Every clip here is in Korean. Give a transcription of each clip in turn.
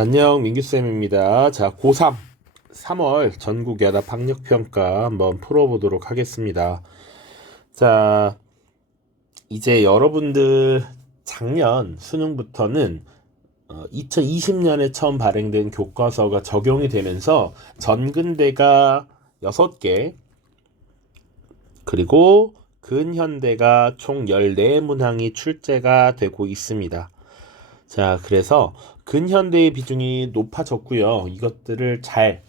안녕, 민규쌤입니다. 자, 고3 3월 전국연합 학력평가 한번 풀어보도록 하겠습니다. 자, 이제 여러분들 작년 수능부터는 2020년에 처음 발행된 교과서가 적용이 되면서 전근대가 6개, 그리고 근현대가 총 14문항이 출제가 되고 있습니다. 자, 그래서 근현대의 비중이 높아졌고요. 이것들을 잘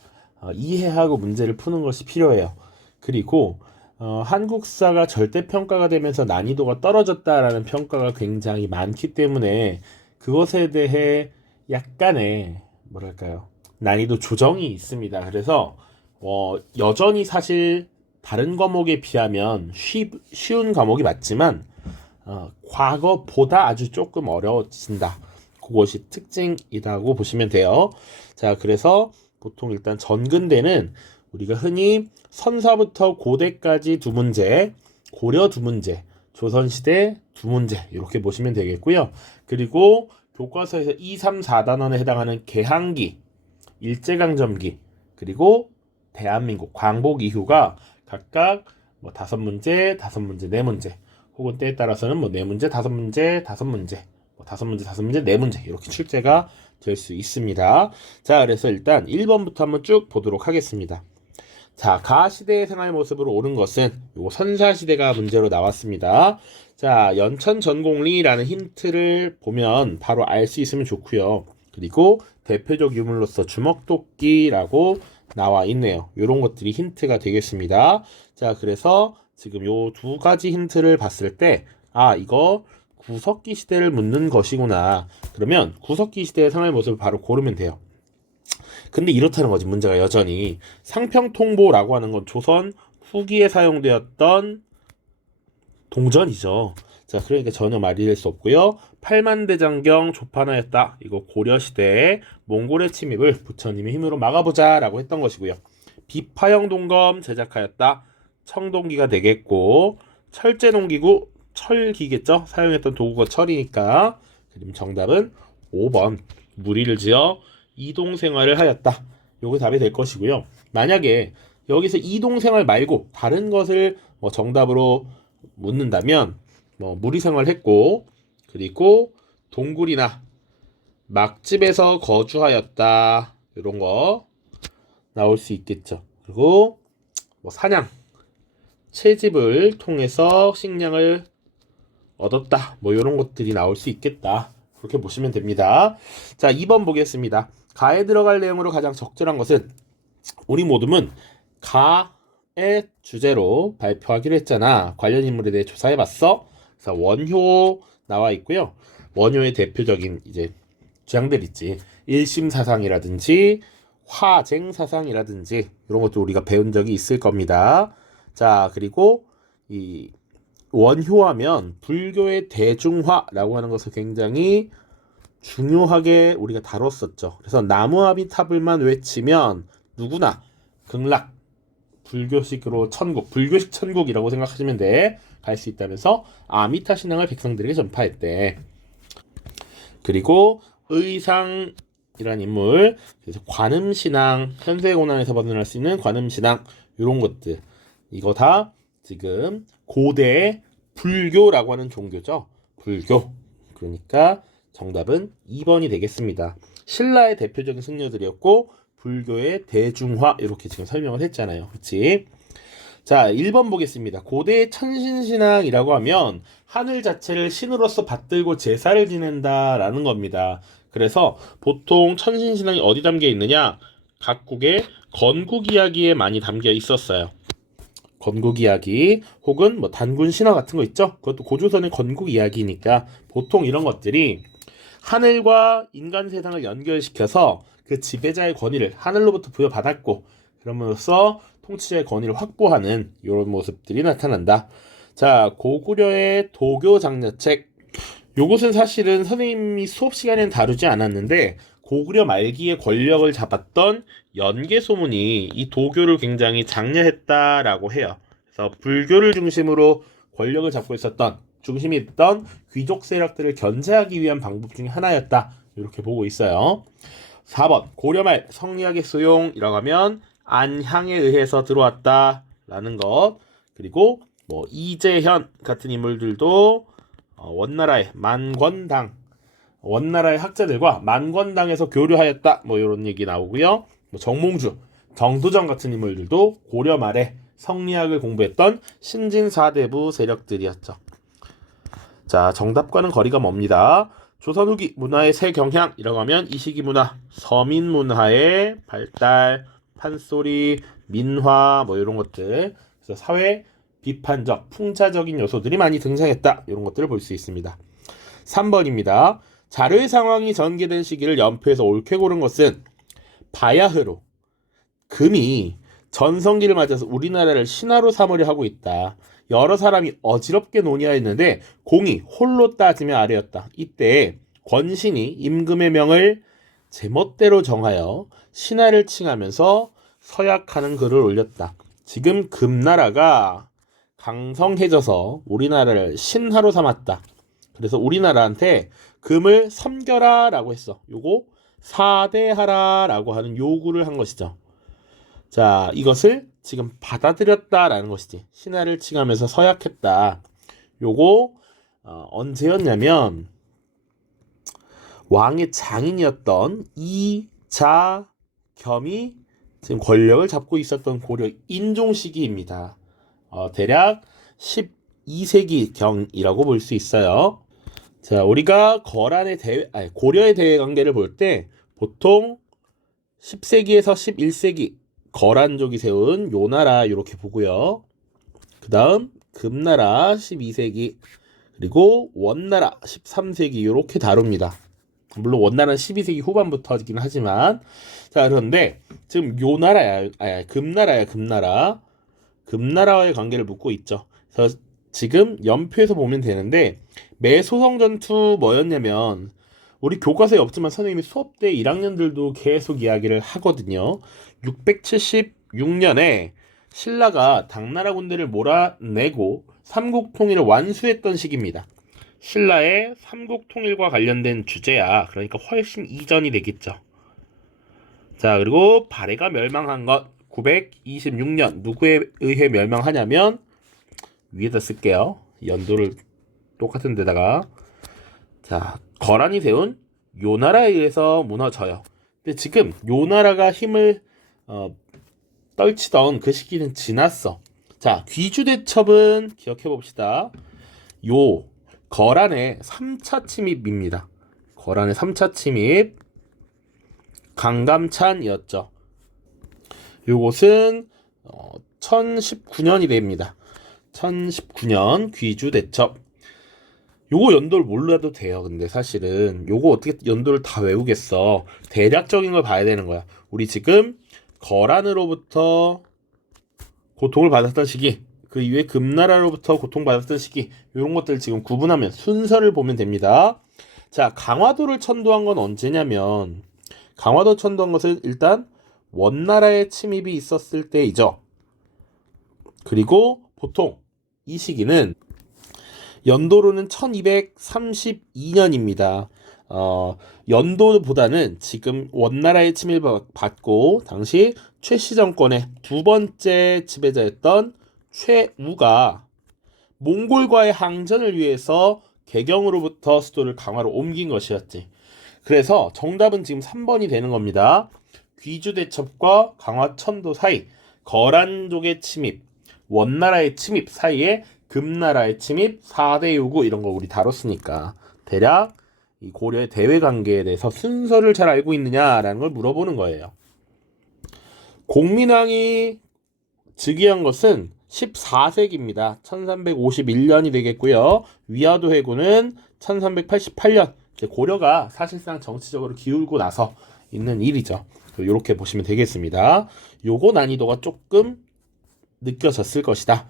이해하고 문제를 푸는 것이 필요해요. 그리고 한국사가 절대평가가 되면서 난이도가 떨어졌다라는 평가가 굉장히 많기 때문에 그것에 대해 약간의 뭐랄까요, 난이도 조정이 있습니다. 그래서 여전히 사실 다른 과목에 비하면 쉬운 과목이 맞지만 과거보다 아주 조금 어려워진다. 그것이 특징이라고 보시면 돼요. 자, 그래서 보통 일단 전근대는 우리가 흔히 선사부터 고대까지 두 문제, 고려 두 문제, 조선시대 두 문제 이렇게 보시면 되겠고요. 그리고 교과서에서 2, 3, 4단원에 해당하는 개항기, 일제강점기, 그리고 대한민국 광복 이후가 각각 뭐 5문제, 5문제, 4문제, 혹은 때에 따라서는 뭐 4문제, 5문제, 5문제, 뭐 5문제, 5문제, 4문제 이렇게 출제가 될 수 있습니다. 자, 그래서 일단 1번부터 한번 쭉 보도록 하겠습니다. 자, 가시대의 생활 모습으로 옳은 것은 요거 선사시대가 문제로 나왔습니다. 자, 연천전공리라는 힌트를 보면 바로 알 수 있으면 좋고요. 그리고 대표적 유물로서 주먹도끼라고 나와 있네요. 이런 것들이 힌트가 되겠습니다. 자, 그래서 지금 요 두 가지 힌트를 봤을 때, 이거 구석기 시대를 묻는 것이구나. 그러면 구석기 시대의 생활 모습을 바로 고르면 돼요. 근데 이렇다는 거지, 문제가 여전히. 상평통보라고 하는 건 조선 후기에 사용되었던 동전이죠. 자, 그러니까 전혀 말이 될 수 없고요. 팔만대장경 조판하였다. 이거 고려시대에 몽골의 침입을 부처님의 힘으로 막아보자라고 했던 것이고요. 비파형 동검 제작하였다. 청동기가 되겠고, 철제농기구 철기겠죠. 사용했던 도구가 철이니까. 그럼 정답은 5번 무리를 지어 이동생활을 하였다. 요게 답이 될 것이고요. 만약에 여기서 이동생활 말고 다른 것을 정답으로 묻는다면 무리생활 했고, 그리고 동굴이나 막집에서 거주하였다, 이런 거 나올 수 있겠죠. 그리고 사냥, 채집을 통해서 식량을 얻었다, 이런 것들이 나올 수 있겠다, 그렇게 보시면 됩니다. 자, 2번 보겠습니다. 가에 들어갈 내용으로 가장 적절한 것은, 우리 모둠은 가의 주제로 발표하기로 했잖아. 관련 인물에 대해 조사해봤어. 그래서 원효 나와 있고요. 원효의 대표적인 이제 주장들 있지. 일심사상이라든지 화쟁사상이라든지 이런 것도 우리가 배운 적이 있을 겁니다. 자, 그리고 이 원효하면 불교의 대중화라고 하는 것을 굉장히 중요하게 우리가 다뤘었죠. 그래서 나무아미타불만 외치면 누구나 극락, 불교식으로 천국, 불교식 천국이라고 생각하시면 돼. 갈 수 있다면서 아미타 신앙을 백성들에게 전파했대. 그리고 의상이란 인물, 그래서 관음신앙, 현세 고난에서 벗어날 수 있는 관음신앙, 이런 것들, 이거 다 지금 고대의 불교라고 하는 종교죠. 불교. 그러니까 정답은 2번이 되겠습니다. 신라의 대표적인 승려들이었고 불교의 대중화, 이렇게 지금 설명을 했잖아요. 그치? 자, 1번 보겠습니다. 고대의 천신신앙이라고 하면 하늘 자체를 신으로서 받들고 제사를 지낸다라는 겁니다. 그래서 보통 천신신앙이 어디 담겨 있느냐? 각국의 건국 이야기에 많이 담겨 있었어요. 건국 이야기, 혹은 단군 신화 같은 거 있죠? 그것도 고조선의 건국 이야기니까 보통 이런 것들이 하늘과 인간 세상을 연결시켜서 그 지배자의 권위를 하늘로부터 부여받았고, 그러면서 통치자의 권위를 확보하는 이런 모습들이 나타난다. 자, 고구려의 도교 장려책. 요것은 사실은 선생님이 수업 시간에는 다루지 않았는데, 고구려 말기에 권력을 잡았던 연개소문이 이 도교를 굉장히 장려했다라고 해요. 그래서 불교를 중심으로 권력을 잡고 있었던, 중심이 있던 귀족 세력들을 견제하기 위한 방법 중에 하나였다, 이렇게 보고 있어요. 4번 고려말 성리학의 수용이라고 하면 안향에 의해서 들어왔다 라는 것. 그리고 뭐 이재현 같은 인물들도 원나라의 만권당, 원나라의 학자들과 만권당에서 교류하였다 뭐 이런 얘기 나오고요. 뭐 정몽주, 정두정 같은 인물들도 고려 말에 성리학을 공부했던 신진사대부 세력들이었죠. 자, 정답과는 거리가 멉니다. 조선 후기 문화의 새 경향이라고 하면 이 시기 문화, 서민 문화의 발달, 판소리, 민화 뭐 이런 것들, 그래서 사회 비판적, 풍자적인 요소들이 많이 등장했다. 이런 것들을 볼 수 있습니다. 3번입니다. 자료의 상황이 전개된 시기를 연표해서 옳게 고른 것은 바야흐로 금이 전성기를 맞아서 우리나라를 신하로 삼으려 하고 있다. 여러 사람이 어지럽게 논의하였는데 공이 홀로 따지며 아래였다. 이때 권신이 임금의 명을 제멋대로 정하여 신하를 칭하면서 서약하는 글을 올렸다. 지금 금나라가 강성해져서 우리나라를 신하로 삼았다. 그래서 우리나라한테 금을 섬겨라 라고 했어. 요거 사대하라 라고 하는 요구를 한 것이죠. 자, 이것을 지금 받아들였다라는 것이지. 신하를 칭하면서 서약했다. 요거 언제였냐면 왕의 장인이었던 이자겸이 지금 권력을 잡고 있었던 고려 인종 시기입니다. 대략 12세기경이라고 볼 수 있어요. 자, 우리가 고려의 대외 관계를 볼 때 보통 10세기에서 11세기 거란족이 세운 요나라 이렇게 보고요. 그 다음 금나라 12세기 그리고 원나라 13세기 이렇게 다룹니다. 물론 원나라는 12세기 후반부터이긴 하지만 자, 그런데 지금 금나라와의 관계를 묻고 있죠. 그래서 지금 연표에서 보면 되는데 매소성 전투 뭐였냐면 우리 교과서에 없지만 선생님이 수업 때 1학년들도 계속 이야기를 하거든요. 676년에 신라가 당나라 군대를 몰아내고 삼국통일을 완수했던 시기입니다. 신라의 삼국통일과 관련된 주제야. 그러니까 훨씬 이전이 되겠죠. 자, 그리고 발해가 멸망한 것 926년 누구에 의해 멸망하냐면 위에다 쓸게요. 연도를 똑같은 데다가 자, 거란이 세운 요나라에 의해서 무너져요. 근데 지금 요나라가 힘을 떨치던 그 시기는 지났어. 자, 귀주대첩은 기억해 봅시다. 요 거란의 3차 침입입니다. 거란의 3차 침입 강감찬이었죠. 요것은 1019년이 됩니다. 1019년 귀주대첩. 요거 연도를 몰라도 돼요. 근데 사실은 요거 어떻게 연도를 다 외우겠어. 대략적인 걸 봐야 되는 거야. 우리 지금 거란으로부터 고통을 받았던 시기, 그 이후에 금나라로부터 고통받았던 시기, 이런 것들 지금 구분하면 순서를 보면 됩니다. 자, 강화도를 천도한 건 언제냐면 강화도 천도한 것은 일단 원나라의 침입이 있었을 때이죠. 그리고 보통 이 시기는 연도로는 1232년입니다. 연도보다는 지금 원나라의 침입을 받고 당시 최씨 정권의 두 번째 지배자였던 최우가 몽골과의 항전을 위해서 개경으로부터 수도를 강화로 옮긴 것이었지. 그래서 정답은 지금 3번이 되는 겁니다. 귀주대첩과 강화천도 사이, 거란족의 침입, 원나라의 침입 사이에 금나라의 침입, 4대 요구 이런 거 우리 다뤘으니까 대략 이 고려의 대외 관계에 대해서 순서를 잘 알고 있느냐라는 걸 물어보는 거예요. 공민왕이 즉위한 것은 14세기입니다. 1351년이 되겠고요. 위화도 회고는 1388년. 고려가 사실상 정치적으로 기울고 나서 있는 일이죠. 이렇게 보시면 되겠습니다. 요거 난이도가 조금 느껴졌을 것이다.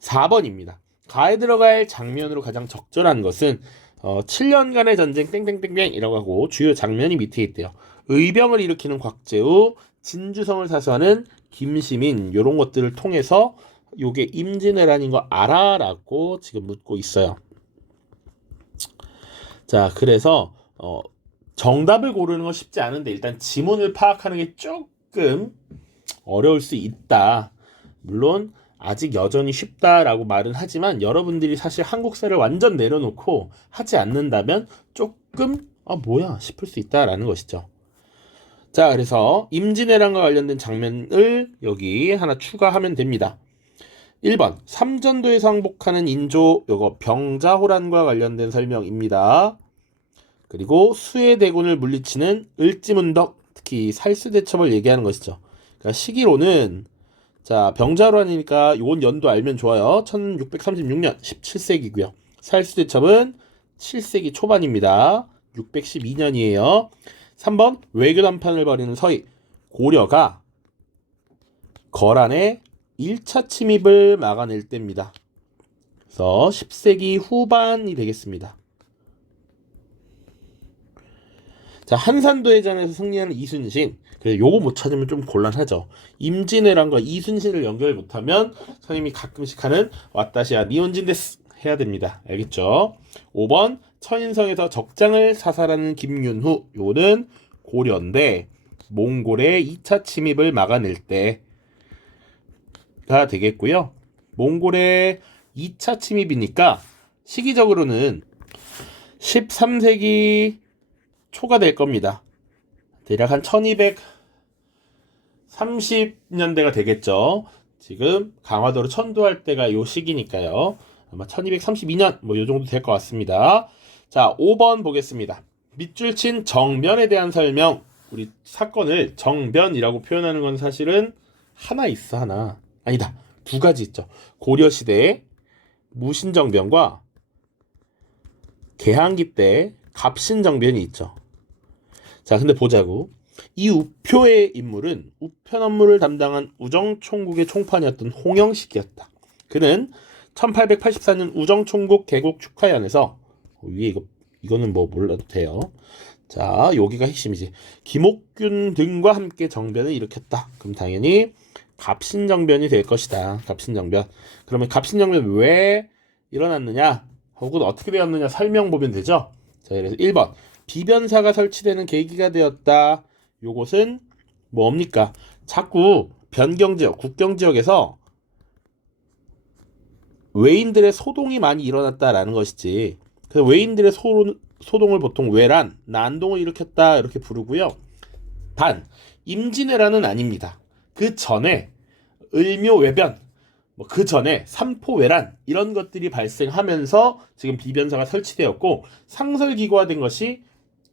4번입니다. 가에 들어갈 장면으로 가장 적절한 것은 7년간의 전쟁 땡땡땡땡이라고 하고 주요 장면이 밑에 있대요. 의병을 일으키는 곽재우, 진주성을 사수하는 김시민 이런 것들을 통해서 요게 임진왜란인 거 알아? 라고 지금 묻고 있어요. 자, 그래서 정답을 고르는 건 쉽지 않은데 일단 지문을 파악하는 게 조금 어려울 수 있다. 물론 아직 여전히 쉽다라고 말은 하지만 여러분들이 사실 한국사를 완전 내려놓고 하지 않는다면 조금 뭐야 싶을 수 있다라는 것이죠. 자, 그래서 임진왜란과 관련된 장면을 여기 하나 추가하면 됩니다. 1번 삼전도에서 항복하는 인조, 요거 병자호란과 관련된 설명입니다. 그리고 수의 대군을 물리치는 을지문덕, 특히 살수대첩을 얘기하는 것이죠. 그러니까 시기로는 자, 병자호란이니까 요건 연도 알면 좋아요. 1636년 17세기고요. 살수대첩은 7세기 초반입니다. 612년이에요. 3번 외교담판을 벌이는 서희, 고려가 거란의 1차 침입을 막아낼 때입니다. 그래서 10세기 후반이 되겠습니다. 자, 한산도해전에서 승리하는 이순신. 그래서 요거 못 찾으면 좀 곤란하죠. 임진왜란과 이순신을 연결 못하면 선생님이 가끔씩 하는 와타시와 니혼진 데스 해야 됩니다. 알겠죠? 5번 처인성에서 적장을 사살하는 김윤후. 요거는 고려인데 몽골의 2차 침입을 막아낼 때가 되겠고요. 몽골의 2차 침입이니까 시기적으로는 13세기 초가 될 겁니다. 대략 한 1230년대가 되겠죠. 지금 강화도로 천도할 때가 요 시기니까요. 아마 1232년 뭐 요 정도 될 것 같습니다. 자, 5번 보겠습니다. 밑줄 친 정변에 대한 설명. 우리 사건을 정변이라고 표현하는 건 사실은 하나 있어, 하나. 아니다. 두 가지 있죠. 고려시대의 무신정변과 개항기 때 갑신정변이 있죠. 자, 근데 보자고. 이 우표의 인물은 우편 업무를 담당한 우정총국의 총판이었던 홍영식이었다. 그는 1884년 우정총국 개국 축하연에서 위에 이거는 뭐 몰라도 돼요. 자, 여기가 핵심이지. 김옥균 등과 함께 정변을 일으켰다. 그럼 당연히 갑신정변이 될 것이다. 갑신정변. 그러면 갑신정변 왜 일어났느냐? 혹은 어떻게 되었느냐 설명 보면 되죠. 자, 그래서 1번 비변사가 설치되는 계기가 되었다. 요것은 뭡니까? 자꾸 변경지역, 국경지역에서 외인들의 소동이 많이 일어났다라는 것이지. 그래서 외인들의 소동을 보통 외란, 난동을 일으켰다 이렇게 부르고요. 단 임진왜란은 아닙니다. 그 전에 을묘외변, 그 전에 삼포외란 이런 것들이 발생하면서 지금 비변사가 설치되었고 상설기고화된 것이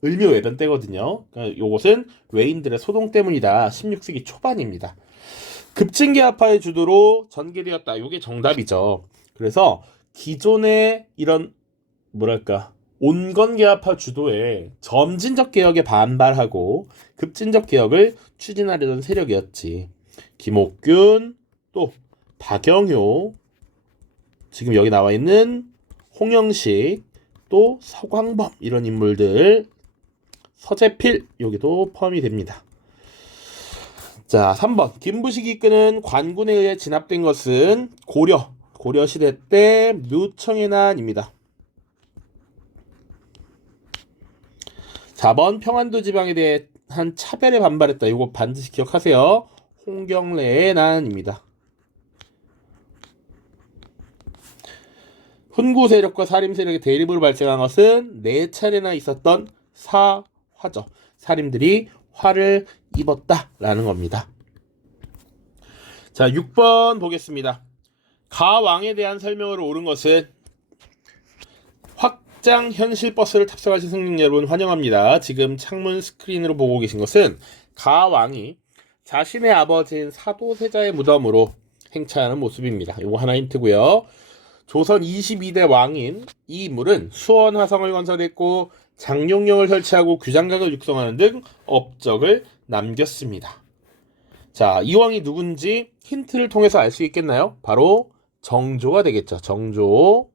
을묘외변 때거든요. 그러니까 요것은 외인들의 소동 때문이다. 16세기 초반입니다. 급진계합파의 주도로 전개되었다. 요게 정답이죠. 그래서 기존의 이런 뭐랄까 온건계합파 주도의 점진적 개혁에 반발하고 급진적 개혁을 추진하려던 세력이었지. 김옥균, 또 박영효, 지금 여기 나와 있는 홍영식, 또 서광범 이런 인물들, 서재필 여기도 포함이 됩니다. 자, 3번 김부식이 이끄는 관군에 의해 진압된 것은 고려시대 때 묘청의 난입니다. 4번 평안도 지방에 대한 차별에 반발했다. 이거 반드시 기억하세요. 홍경래의 난입니다. 훈구 세력과 사림 세력의 대립으로 발생한 것은 4차례나 있었던 사화죠. 사림들이 화를 입었다라는 겁니다. 자, 6번 보겠습니다. 가왕에 대한 설명으로 옳은 것은 확장 현실 버스를 탑승하신 승객 여러분 환영합니다. 지금 창문 스크린으로 보고 계신 것은 가왕이 자신의 아버지인 사도세자의 무덤으로 행차하는 모습입니다. 이거 하나 힌트고요. 조선 22대 왕인 이 인물은 수원 화성을 건설했고 장룡령을 설치하고 규장각을 육성하는 등 업적을 남겼습니다. 자, 이 왕이 누군지 힌트를 통해서 알 수 있겠나요? 바로 정조가 되겠죠. 정조.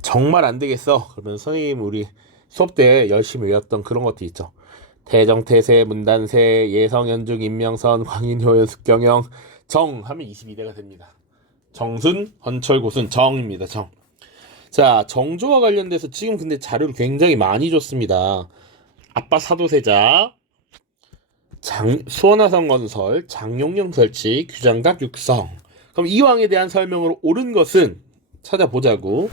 정말 안 되겠어. 그러면 선생님 우리 수업 때 열심히 외웠던 그런 것도 있죠. 태정태세, 문단세, 예성연중, 임명선, 광인효연, 숙경영, 정 하면 22대가 됩니다. 정순, 헌철, 고순, 정입니다. 정. 자, 정조와 관련돼서 지금 근데 자료를 굉장히 많이 줬습니다. 아빠 사도세자, 수원화성 건설, 장용령 설치, 규장각 육성. 그럼 이왕에 대한 설명으로 옳은 것은 찾아보자고.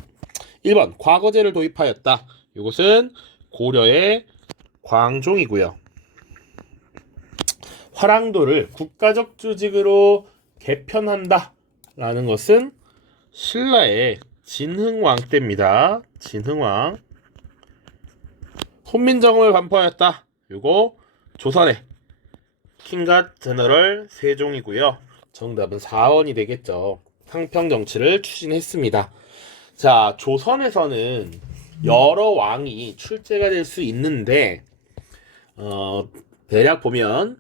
1번 과거제를 도입하였다. 이것은 고려의 광종이고요. 화랑도를 국가적 조직으로 개편한다 라는 것은 신라의 진흥왕 때입니다. 진흥왕. 훈민정음을 반포하였다. 요거 조선의 킹갓 제너럴 세종이고요. 정답은 4번이 되겠죠. 상평 정치를 추진했습니다. 자, 조선에서는 여러 왕이 출제가 될 수 있는데 대략 보면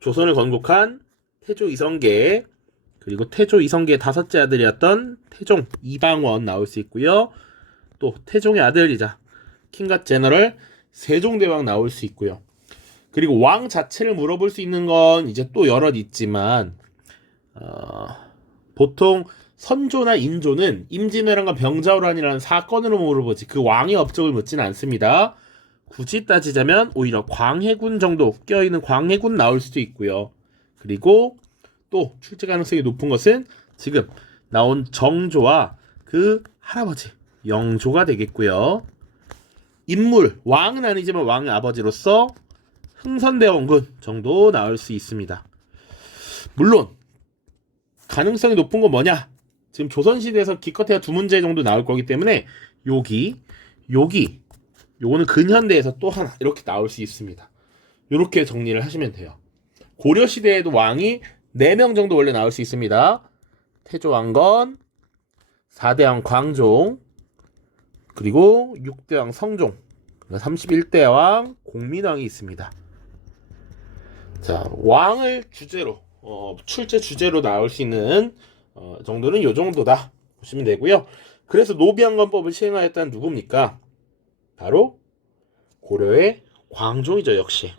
조선을 건국한 태조 이성계, 그리고 태조 이성계의 다섯째 아들이었던 태종 이방원 나올 수 있고요. 또 태종의 아들이자 킹갓 제너럴 세종대왕 나올 수 있고요. 그리고 왕 자체를 물어볼 수 있는 건 이제 또 여럿 있지만 보통 선조나 인조는 임진왜란과 병자호란이라는 사건으로 물어보지 그 왕의 업적을 묻지는 않습니다. 굳이 따지자면 오히려 광해군 정도 껴있는 광해군 나올 수도 있고요. 그리고 또 출제 가능성이 높은 것은 지금 나온 정조와 그 할아버지 영조가 되겠고요. 인물, 왕은 아니지만 왕의 아버지로서 흥선대원군 정도 나올 수 있습니다. 물론 가능성이 높은 건 뭐냐? 지금 조선시대에서 기껏해야 두 문제 정도 나올 거기 때문에 요거는 근현대에서 또 하나 이렇게 나올 수 있습니다. 이렇게 정리를 하시면 돼요. 고려시대에도 왕이 4명 정도 원래 나올 수 있습니다. 태조왕건, 4대왕 광종, 그리고 6대왕 성종, 31대왕 공민왕이 있습니다. 자, 왕을 주제로 출제 주제로 나올 수 있는 정도는 요 정도다 보시면 되고요. 그래서 노비안건법을 시행하였다는 누굽니까? 바로 고려의 광종이죠. 역시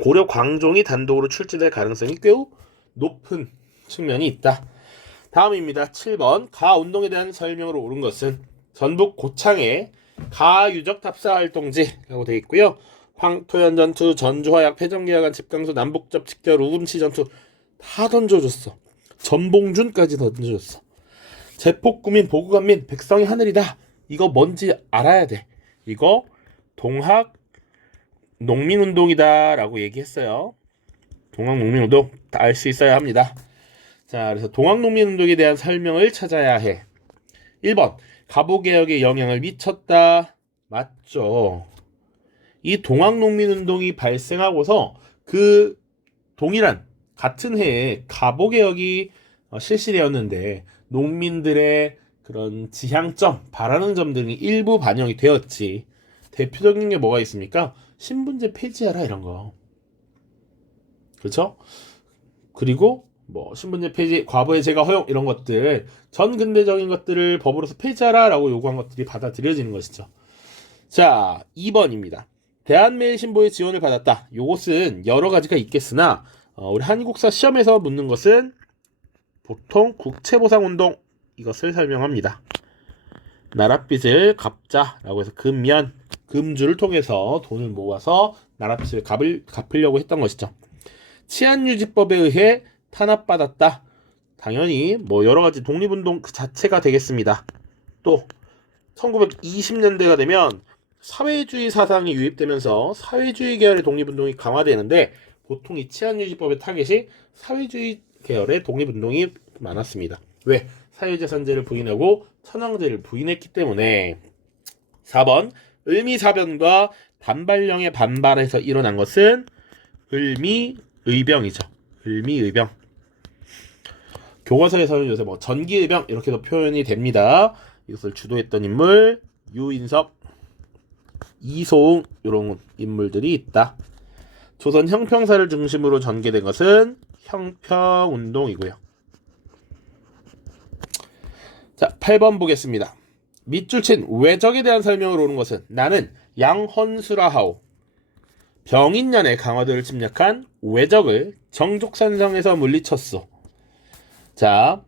고려 광종이 단독으로 출제될 가능성이 매우 높은 측면이 있다. 다음입니다. 7번 가운동에 대한 설명으로 옳은 것은 전북 고창의 가유적 탑사활동지라고 되어 있고요. 황토현 전투, 전주화약, 패전계약안, 집강수, 남북접 직전, 우금치 전투 다 던져줬어. 전봉준까지 던져줬어. 제폭구민, 보국안민, 백성의 하늘이다. 이거 뭔지 알아야 돼. 이거 동학 농민운동이다 라고 얘기했어요. 동학농민운동 다 알 수 있어야 합니다. 자, 그래서 동학농민운동에 대한 설명을 찾아야 해. 1번 갑오개혁에 영향을 미쳤다. 맞죠. 이 동학농민운동이 발생하고서 그 동일한 같은 해에 갑오개혁이 실시되었는데 농민들의 그런 지향점, 바라는 점들이 일부 반영이 되었지. 대표적인 게 뭐가 있습니까? 신분제 폐지하라 이런 거. 그렇죠? 그리고 뭐 신분제 폐지, 과부의 제가 허용 이런 것들 전 근대적인 것들을 법으로서 폐지하라라고 요구한 것들이 받아들여지는 것이죠. 자, 2번입니다. 대한매일신보의 지원을 받았다. 요것은 여러 가지가 있겠으나 우리 한국사 시험에서 묻는 것은 보통 국채보상운동 이것을 설명합니다. 나랏빚을 갚자라고 해서 금면, 금주를 통해서 돈을 모아서 나랏빚을 갚으려고 했던 것이죠. 치안유지법에 의해 탄압받았다. 당연히 뭐 여러 가지 독립운동 그 자체가 되겠습니다. 또 1920년대가 되면 사회주의 사상이 유입되면서 사회주의 계열의 독립운동이 강화되는데 보통 이 치안유지법의 타겟이 사회주의 계열의 독립운동이 많았습니다. 왜? 사유재산제를 부인하고 천황제를 부인했기 때문에. 4번 을미사변과 단발령에 반발해서 일어난 것은 을미의병이죠. 을미의병. 교과서에서는 요새 뭐 전기의병 이렇게도 표현이 됩니다. 이것을 주도했던 인물 유인석, 이소웅 이런 인물들이 있다. 조선 형평사를 중심으로 전개된 것은 형평운동이고요. 자, 8번 보겠습니다. 밑줄 친 외적에 대한 설명을 오는 것은 나는 양헌수라 하오. 병인년에 강화도를 침략한 외적을 정족산성에서 물리쳤소. 자,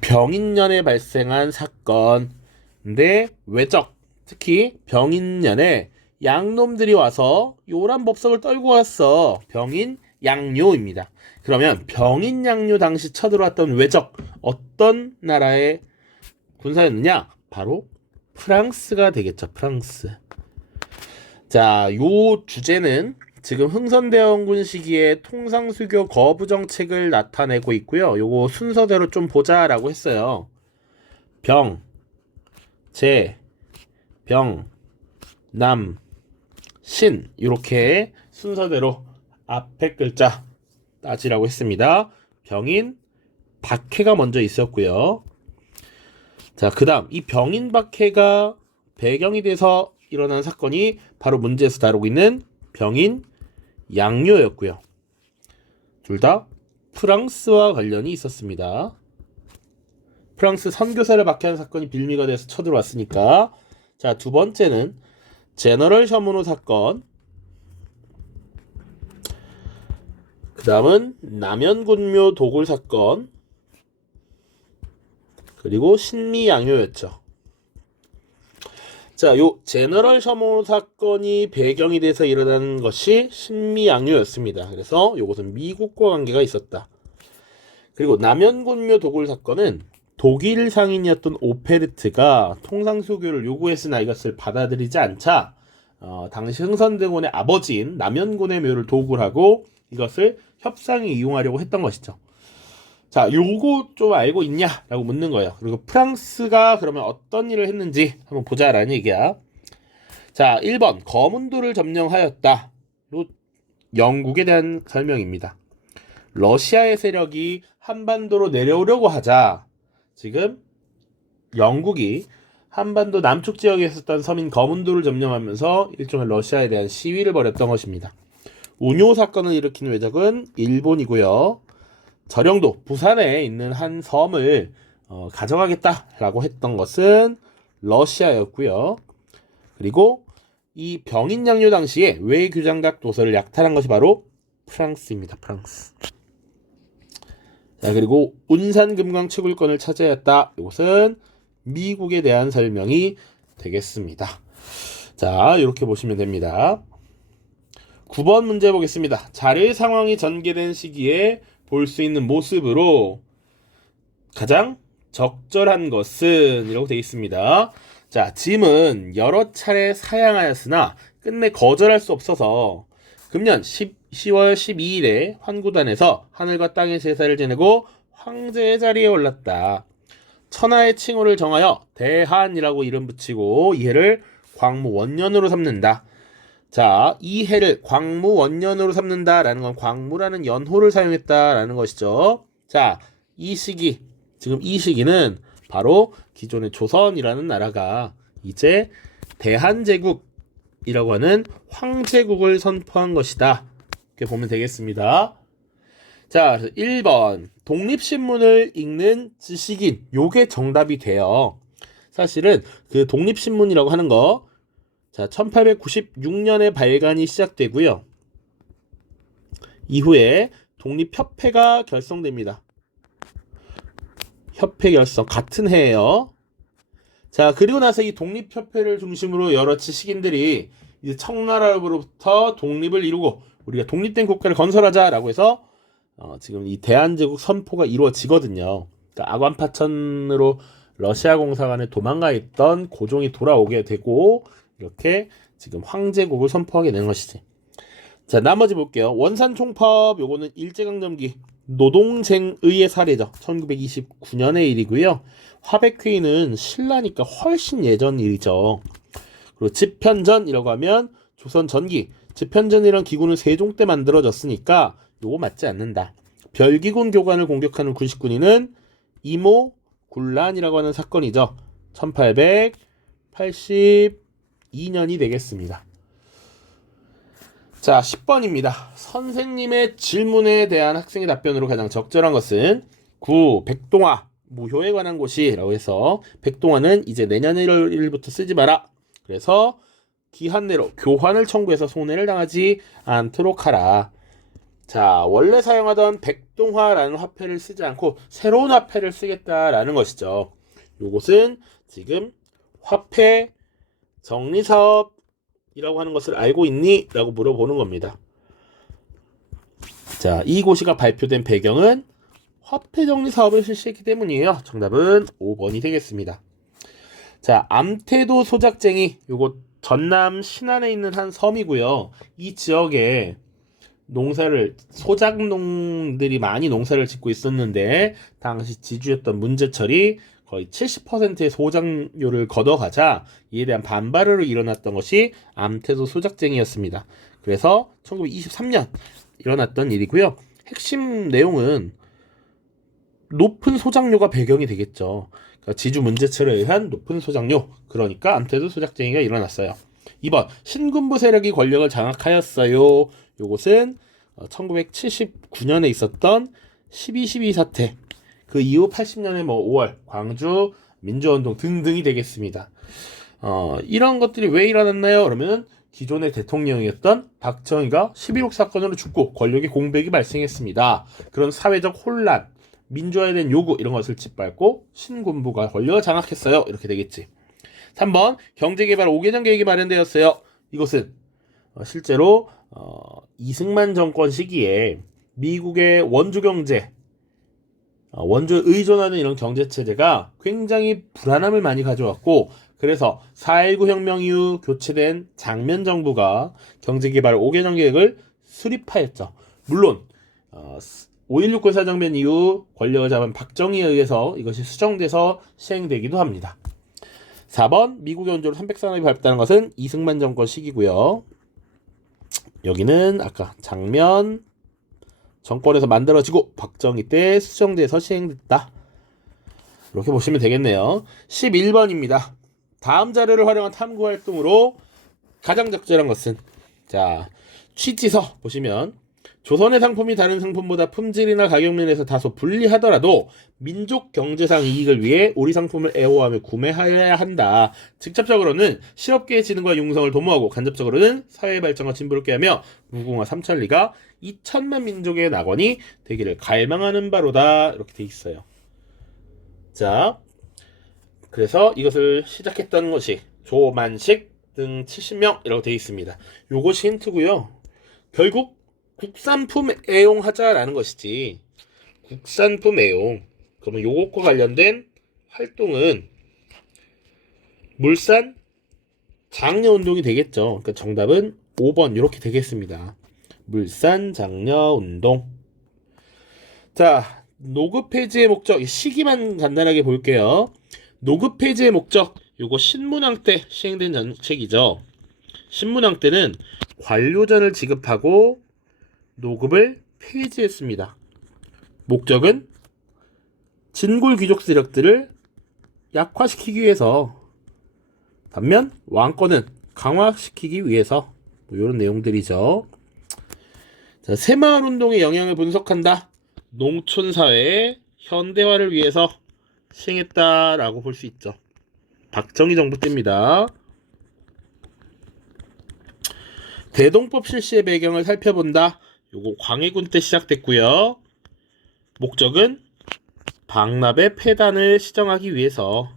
병인년에 발생한 사건인데 외적, 특히 병인년에 양놈들이 와서 요란 법석을 떨고 왔어. 병인 양요입니다. 그러면 병인 양요 당시 쳐들어왔던 외적 어떤 나라의 군사였느냐? 바로 프랑스가 되겠죠. 프랑스. 자, 요 주제는 지금 흥선대원군 시기에 통상수교 거부 정책을 나타내고 있고요. 요거 순서대로 좀 보자라고 했어요. 병, 제, 병, 남, 신 이렇게 순서대로 앞에 글자 따지라고 했습니다. 병인, 박해가 먼저 있었고요. 자, 그 다음 이 병인 박해가 배경이 돼서 일어난 사건이 바로 문제에서 다루고 있는 병인 양요였고요. 둘 다 프랑스와 관련이 있었습니다. 프랑스 선교사를 박해한 사건이 빌미가 돼서 쳐들어왔으니까. 자, 두 번째는 제너럴 셔문호 사건. 그 다음은 남연군묘 도굴 사건. 그리고 신미양요였죠. 자, 요 제너럴 셔문호 사건이 배경이 돼서 일어나는 것이 신미양요였습니다. 그래서 요것은 미국과 관계가 있었다. 그리고 남연군묘 도굴 사건은 독일 상인이었던 오페르트가 통상수교를 요구했으나 이것을 받아들이지 않자 당시 흥선대원의 아버지인 남연군의 묘를 도굴하고 이것을 협상에 이용하려고 했던 것이죠. 자, 요거 좀 알고 있냐라고 묻는 거예요. 그리고 프랑스가 그러면 어떤 일을 했는지 한번 보자라는 얘기야. 자, 1번 거문도를 점령하였다. 요 영국에 대한 설명입니다. 러시아의 세력이 한반도로 내려오려고 하자 지금 영국이 한반도 남쪽 지역에 있었던 섬인 거문도를 점령하면서 일종의 러시아에 대한 시위를 벌였던 것입니다. 운요 사건을 일으킨 외적은 일본이고요. 저령도 부산에 있는 한 섬을 가져가겠다라고 했던 것은 러시아였고요. 그리고 이 병인 양요 당시에 외교장각 도서를 약탈한 것이 바로 프랑스입니다. 프랑스. 자, 그리고 운산금광 채굴권을 차지하였다. 이것은 미국에 대한 설명이 되겠습니다. 자, 이렇게 보시면 됩니다. 9번 문제 보겠습니다. 자료의 상황이 전개된 시기에 볼 수 있는 모습으로 가장 적절한 것은 이라고 되어 있습니다. 자, 짐은 여러 차례 사양하였으나 끝내 거절할 수 없어서 금년 10월 12일에 환구단에서 하늘과 땅의 제사를 지내고 황제의 자리에 올랐다. 천하의 칭호를 정하여 대한이라고 이름 붙이고 이 해를 광무원년으로 삼는다. 자, 이 해를 광무원년으로 삼는다라는 건 광무라는 연호를 사용했다라는 것이죠. 자, 이 시기, 지금 이 시기는 바로 기존의 조선이라는 나라가 이제 대한제국이라고 하는 황제국을 선포한 것이다. 이렇게 보면 되겠습니다. 자, 1번 독립신문을 읽는 지식인, 요게 정답이 돼요. 사실은 그 독립신문이라고 하는 거 자, 1896년에 발간이 시작되고요. 이후에 독립협회가 결성됩니다. 협회 결성 같은 해예요. 자, 그리고 나서 이 독립협회를 중심으로 여러 지식인들이 이제 청나라로부터 독립을 이루고 우리가 독립된 국가를 건설하자라고 해서 지금 이 대한제국 선포가 이루어지거든요. 그러니까 아관파천으로 러시아 공사관에 도망가 있던 고종이 돌아오게 되고 이렇게 지금 황제국을 선포하게 된 것이지. 자, 나머지 볼게요. 원산총법 요거는 일제강점기 노동쟁의의 사례죠. 1929년의 일이고요. 화백회의는 신라니까 훨씬 예전 일이죠. 그리고 집현전이라고 하면 조선 전기 집현전이란 기구는 세종 때 만들어졌으니까 요거 맞지 않는다. 별기군 교관을 공격하는 군식군인은 이모 굴란이라고 하는 사건이죠. 1882년이 되겠습니다. 자, 10번입니다. 선생님의 질문에 대한 학생의 답변으로 가장 적절한 것은 9. 백동화 무효에 관한 곳이라고 해서 백동화는 이제 내년 1월 1일부터 쓰지 마라. 그래서 기한 내로 교환을 청구해서 손해를 당하지 않도록 하라. 자, 원래 사용하던 백동화라는 화폐를 쓰지 않고 새로운 화폐를 쓰겠다라는 것이죠. 요것은 지금 화폐 정리 사업이라고 하는 것을 알고 있니? 라고 물어보는 겁니다. 자, 이 고시가 발표된 배경은 화폐 정리 사업을 실시했기 때문이에요. 정답은 5번이 되겠습니다. 자, 암태도 소작쟁이, 요거 전남 신안에 있는 한 섬이고요. 이 지역에 소작농들이 많이 농사를 짓고 있었는데, 당시 지주였던 문제철이 거의 70%의 소작료를 걷어가자 이에 대한 반발으로 일어났던 것이 암태도 소작쟁이였습니다. 그래서 1923년 일어났던 일이고요. 핵심 내용은 높은 소작료가 배경이 되겠죠. 그러니까 지주 문제철에 의한 높은 소작료, 그러니까 암태도 소작쟁이가 일어났어요. 2번 신군부 세력이 권력을 장악하였어요. 요것은 1979년에 있었던 12.12 사태, 그 이후 80년에 5월 광주 민주화운동 등등이 되겠습니다. 이런 것들이 왜 일어났나요? 그러면 기존의 대통령이었던 박정희가 11.6 사건으로 죽고 권력의 공백이 발생했습니다. 그런 사회적 혼란, 민주화에 대한 요구, 이런 것을 짓밟고 신군부가 권력을 장악했어요. 이렇게 되겠지. 3번 경제개발 5개년 계획이 마련되었어요. 이것은 실제로 이승만 정권 시기에 미국의 원조 경제, 원조에 의존하는 이런 경제 체제가 굉장히 불안함을 많이 가져왔고, 그래서 4.19 혁명 이후 교체된 장면 정부가 경제개발 5개년 계획을 수립하였죠. 물론 5.16 군사정변 이후 권력을 잡은 박정희에 의해서 이것이 수정돼서 시행되기도 합니다. 4번 미국의 원조로 300산업이 발달한 것은 이승만 정권 시기고요. 여기는 아까 장면 정권에서 만들어지고 박정희 때 수정돼서 시행됐다. 이렇게 보시면 되겠네요. 11번입니다. 다음 자료를 활용한 탐구 활동으로 가장 적절한 것은, 자, 취지서 보시면 조선의 상품이 다른 상품보다 품질이나 가격 면에서 다소 불리하더라도 민족 경제상 이익을 위해 우리 상품을 애호하며 구매해야 한다. 직접적으로는 실업계의 진흥과 융성을 도모하고 간접적으로는 사회의 발전과 진보를 꾀하며 무궁화 삼천리가 2천만 민족의 낙원이 되기를 갈망하는 바로다. 이렇게 돼 있어요. 자, 그래서 이것을 시작했던 것이 조만식 등 70명이라고 되어 있습니다. 요것이 힌트고요. 결국 국산품 애용하자라는 것이지, 국산품 애용, 그러면 요것과 관련된 활동은 물산 장려 운동이 되겠죠. 그러니까 정답은 5번 이렇게 되겠습니다. 물산 장려 운동. 자, 노급 폐지의 목적, 시기만 간단하게 볼게요. 노급 폐지의 목적, 요거 신문왕 때 시행된 정책이죠. 신문왕 때는 관료전을 지급하고 노급을 폐지했습니다. 목적은 진골 귀족 세력들을 약화시키기 위해서, 반면 왕권은 강화시키기 위해서, 이런 내용들이죠. 자, 새마을 운동의 영향을 분석한다. 농촌 사회의 현대화를 위해서 시행했다라고 볼 수 있죠. 박정희 정부 때입니다. 대동법 실시의 배경을 살펴본다. 요거 광해군 때 시작됐고요. 목적은 박납의 폐단을 시정하기 위해서.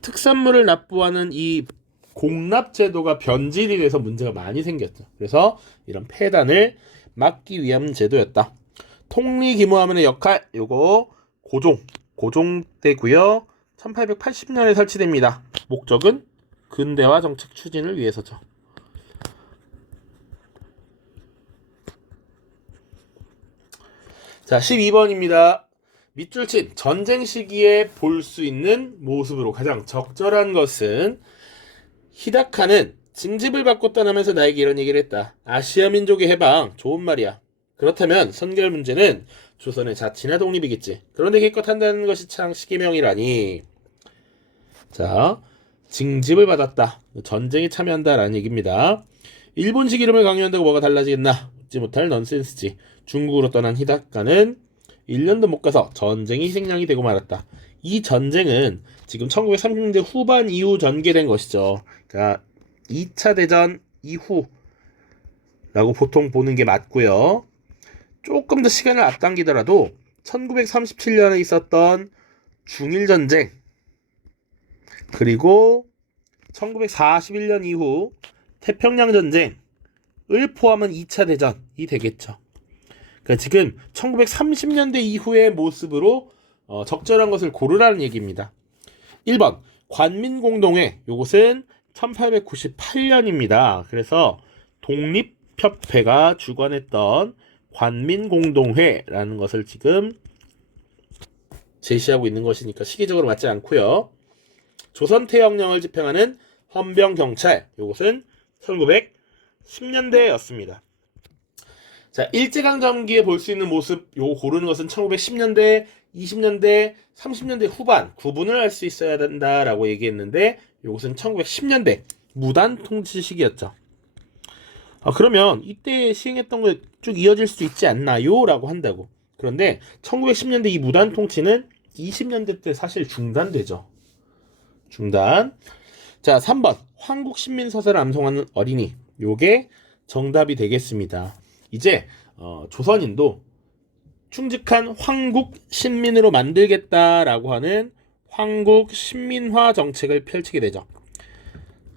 특산물을 납부하는 이 공납 제도가 변질이 돼서 문제가 많이 생겼죠. 그래서 이런 폐단을 막기 위한 제도였다. 통리기무하면의 역할, 요거 고종되고요. 1880년에 설치됩니다. 목적은 근대화 정책 추진을 위해서죠. 자, 12번입니다. 밑줄 친 전쟁 시기에 볼 수 있는 모습으로 가장 적절한 것은, 히다카는 징집을 받고 떠나면서 나에게 이런 얘기를 했다. 아시아 민족의 해방, 좋은 말이야. 그렇다면 선결 문제는 조선의 자치나 독립이겠지. 그런데 기껏 한다는 것이 참 시기명이라니. 자, 징집을 받았다. 전쟁에 참여한다라는 얘기입니다. 일본식 이름을 강요한다고 뭐가 달라지겠나? 묻지 못할 넌센스지. 중국으로 떠난 히다카는 1년도 못 가서 전쟁이 희생양이 되고 말았다. 이 전쟁은 지금 1930년대 후반 이후 전개된 것이죠. 그러니까 2차 대전 이후 라고 보통 보는 게 맞고요. 조금 더 시간을 앞당기더라도 1937년에 있었던 중일전쟁, 그리고 1941년 이후 태평양전쟁을 포함한 2차 대전이 되겠죠. 그러니까 지금 1930년대 이후의 모습으로 적절한 것을 고르라는 얘기입니다. 1번 관민공동회, 요것은 1898년입니다. 그래서 독립협회가 주관했던 관민공동회라는 것을 지금 제시하고 있는 것이니까 시기적으로 맞지 않고요. 조선태영령을 집행하는 헌병경찰, 요것은 1910년대였습니다. 자, 일제강점기에 볼 수 있는 모습, 요거 고르는 것은 1910년대, 20년대, 30년대 후반 구분을 할 수 있어야 된다라고 얘기했는데, 요것은 1910년대 무단 통치 시기였죠. 그러면 이때 시행했던 거 쭉 이어질 수 있지 않나요? 라고 한다고. 그런데 1910년대 이 무단 통치는 20년대 때 사실 중단되죠. 중단. 자, 3번 황국신민서사를 암송하는 어린이, 요게 정답이 되겠습니다. 이제 조선인도 충직한 황국신민으로 만들겠다라고 하는 황국신민화 정책을 펼치게 되죠.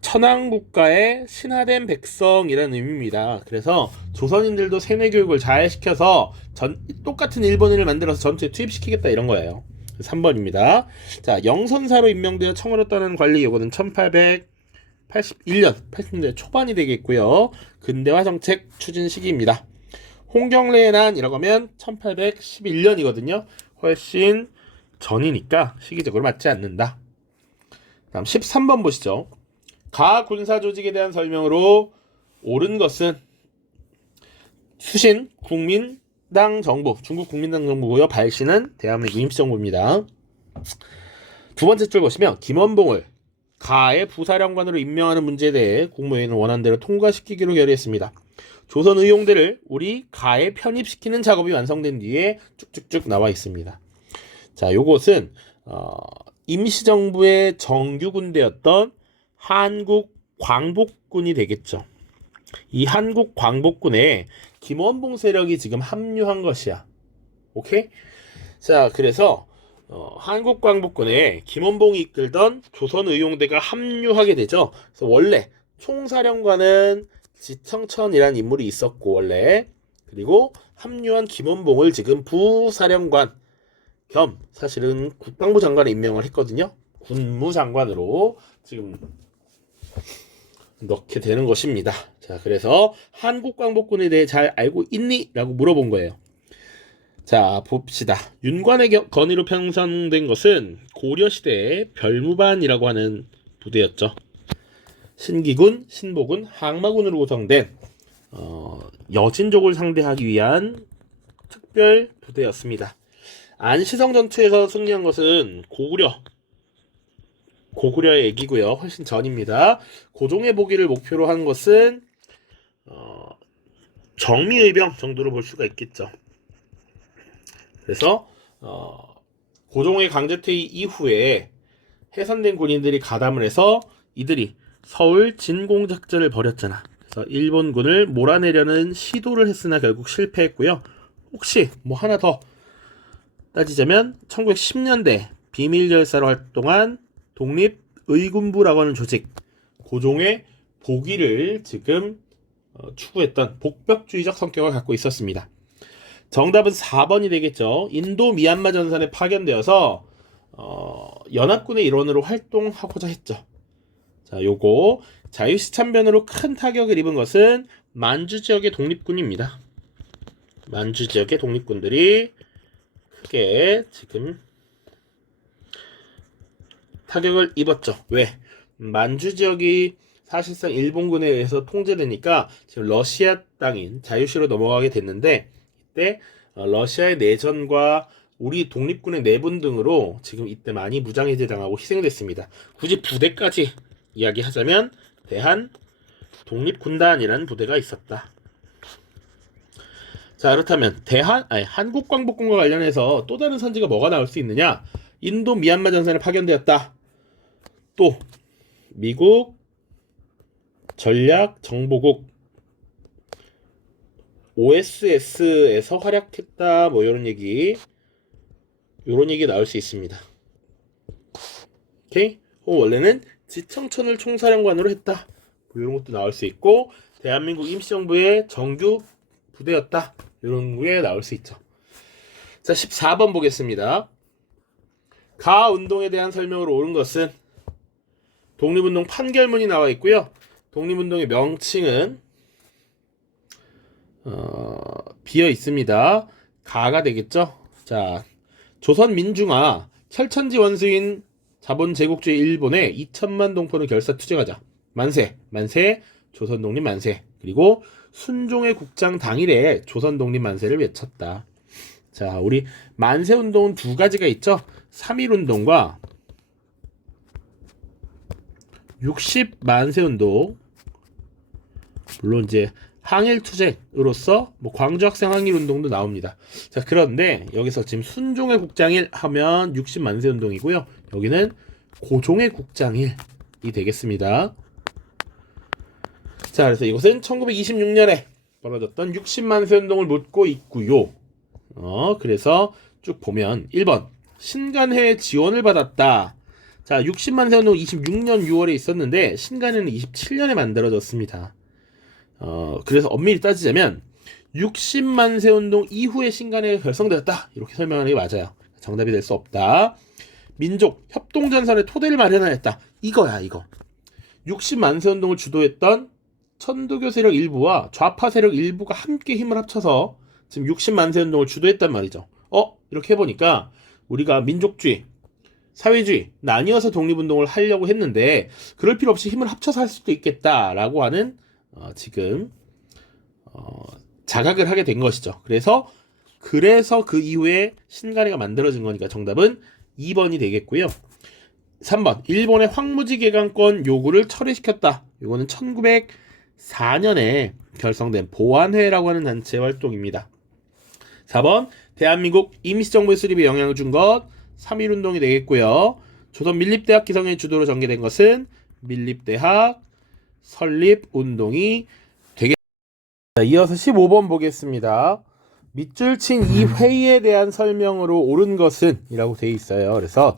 천황국가의 신하된 백성이라는 의미입니다. 그래서 조선인들도 세뇌교육을 잘 시켜서 똑같은 일본인을 만들어서 전투에 투입시키겠다 이런 거예요. 3번입니다. 자, 영선사로 임명되어 청으로 떠나는 관리, 요거는 1881년, 80년대 초반이 되겠고요. 근대화 정책 추진 시기입니다. 홍경래의 난이라고 하면 1811년이거든요. 훨씬 전이니까 시기적으로 맞지 않는다. 다음 13번 보시죠. 가 군사 조직에 대한 설명으로 옳은 것은 수신 국민당 정부, 중국 국민당 정부고요. 발신은 대한민국 임시정부입니다. 두 번째 줄 보시면 김원봉을 가의 부사령관으로 임명하는 문제에 대해 국무회의는 원안대로 통과시키기로 결의했습니다. 조선 의용대를 우리 가에 편입시키는 작업이 완성된 뒤에 쭉쭉쭉 나와 있습니다. 자, 요것은 임시정부의 정규군대였던 한국광복군이 되겠죠. 이 한국광복군에 김원봉 세력이 지금 합류한 것이야. 오케이? 자, 그래서 한국광복군에 김원봉이 이끌던 조선의용대가 합류하게 되죠. 그래서 원래 총사령관은 지청천이라는 인물이 있었고, 원래, 그리고 합류한 김원봉을 지금 부사령관 겸 사실은 국방부 장관에 임명을 했거든요. 군무장관으로 지금 넣게 되는 것입니다. 자, 그래서 한국광복군에 대해 잘 알고 있니? 라고 물어본 거예요. 자, 봅시다. 윤관의 건의로 편성된 것은 고려시대의 별무반이라고 하는 부대였죠. 신기군, 신보군, 항마군으로 구성된 여진족을 상대하기 위한 특별 부대였습니다. 안시성 전투에서 승리한 것은 고구려의 얘기고요. 훨씬 전입니다. 고종의 보기를 목표로 한 것은 정미의병 정도로 볼 수가 있겠죠. 그래서 고종의 강제퇴위 이후에 해산된 군인들이 가담을 해서 이들이 서울 진공작전을 벌였잖아. 그래서 일본군을 몰아내려는 시도를 했으나 결국 실패했고요. 혹시 뭐 하나 더 따지자면 1910년대 비밀열사로 활동한 독립의군부라고 하는 조직, 고종의 복위를 지금 추구했던 복벽주의적 성격을 갖고 있었습니다. 정답은 4번이 되겠죠. 인도 미얀마 전선에 파견되어서 연합군의 일원으로 활동하고자 했죠. 자, 요거 자유시 참변으로 큰 타격을 입은 것은 만주 지역의 독립군입니다. 만주 지역의 독립군들이 크게 지금 타격을 입었죠. 왜? 만주 지역이 사실상 일본군에 의해서 통제되니까 지금 러시아 땅인 자유시로 넘어가게 됐는데, 이때 러시아의 내전과 우리 독립군의 내분 등으로 지금 이때 많이 무장해제 당하고 희생됐습니다. 굳이 부대까지 이야기하자면 대한 독립군단이라는 부대가 있었다. 자, 그렇다면 한국광복군과 관련해서 또 다른 선지가 뭐가 나올 수 있느냐? 인도 미얀마 전선에 파견되었다. 또 미국 전략정보국 OSS에서 활약했다 뭐 이런 얘기 나올 수 있습니다. 오케이? 원래는 지청천을 총사령관으로 했다 뭐 이런 것도 나올 수 있고 대한민국 임시정부의 정규 부대였다 이런 게 나올 수 있죠. 자 14번 보겠습니다. 가 운동에 대한 설명으로 옳은 것은 독립운동 판결문이 나와 있고요. 독립운동의 명칭은 비어 있습니다. 가가 되겠죠. 자, 조선민중화 철천지 원수인 자본제국주의 일본에 2천만 동포를 결사 투쟁하자. 만세, 조선독립 만세. 그리고 순종의 국장 당일에 조선독립 만세를 외쳤다. 자, 우리 만세운동은 두 가지가 있죠. 3.1운동과 60만세운동. 물론 이제 항일투쟁으로서 뭐 광주학생 항일운동도 나옵니다. 자, 그런데 여기서 지금 순종의 국장일 하면 60만세운동이고요. 여기는 고종의 국장일이 되겠습니다. 자, 그래서 이것은 1926년에 벌어졌던 60만세운동을 묻고 있고요. 그래서 쭉 보면 1번 신간회의 지원을 받았다. 자, 60만세운동 26년 6월에 있었는데 신간회는 27년에 만들어졌습니다. 그래서 엄밀히 따지자면 60만세운동 이후에 신간회가 결성되었다 이렇게 설명하는 게 맞아요. 정답이 될 수 없다. 민족 협동전선의 토대를 마련하였다. 이거야 이거. 60만세운동을 주도했던 천도교 세력 일부와 좌파 세력 일부가 함께 힘을 합쳐서 지금 60만세운동을 주도했단 말이죠. 이렇게 해보니까 우리가 민족주의, 사회주의 나뉘어서 독립운동을 하려고 했는데 그럴 필요 없이 힘을 합쳐서 할 수도 있겠다라고 하는 지금 자각을 하게 된 것이죠. 그래서 그 이후에 신간회가 만들어진 거니까 정답은 2번이 되겠고요. 3번 일본의 황무지 개강권 요구를 철회시켰다. 이거는 1904년에 결성된 보안회라고 하는 단체 활동입니다. 4번 대한민국 임시정부의 수립에 영향을 준 것 3.1운동이 되겠고요. 조선 밀립대학 기성의 주도로 전개된 것은 밀립대학 설립운동이 되겠습니다. 이어서 15번 보겠습니다. 밑줄 친 이 회의에 대한 설명으로 옳은 것은 이라고 되어 있어요. 그래서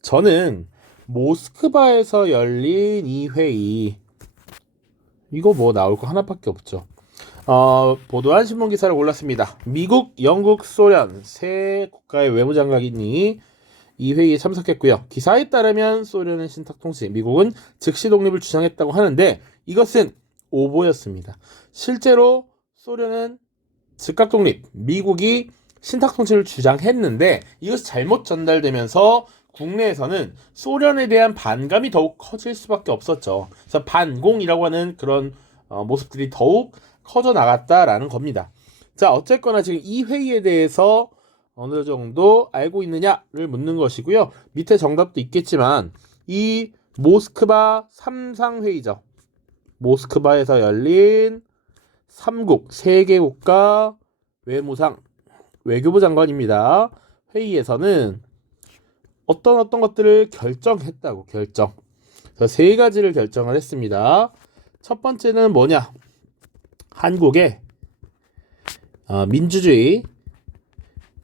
저는 모스크바에서 열린 이 회의 이거 뭐 나올 거 하나밖에 없죠. 보도한 신문 기사를 골랐습니다. 미국, 영국, 소련 세 국가의 외무장관이 이 회의에 참석했고요. 기사에 따르면 소련은 신탁통치, 미국은 즉시 독립을 주장했다고 하는데 이것은 오보였습니다. 실제로 소련은 즉각 독립, 미국이 신탁통치를 주장했는데 이것이 잘못 전달되면서 국내에서는 소련에 대한 반감이 더욱 커질 수밖에 없었죠. 그래서 반공이라고 하는 그런 모습들이 더욱 커져 나갔다라는 겁니다. 자, 어쨌거나 지금 이 회의에 대해서 어느 정도 알고 있느냐를 묻는 것이고요. 밑에 정답도 있겠지만 이 모스크바 3상회의죠. 모스크바에서 열린 3국 세계국가 외교부 장관입니다. 회의에서는 어떤 것들을 결정했다고 결정. 그래서 세 가지를 결정을 했습니다. 첫 번째는 뭐냐? 한국의 민주주의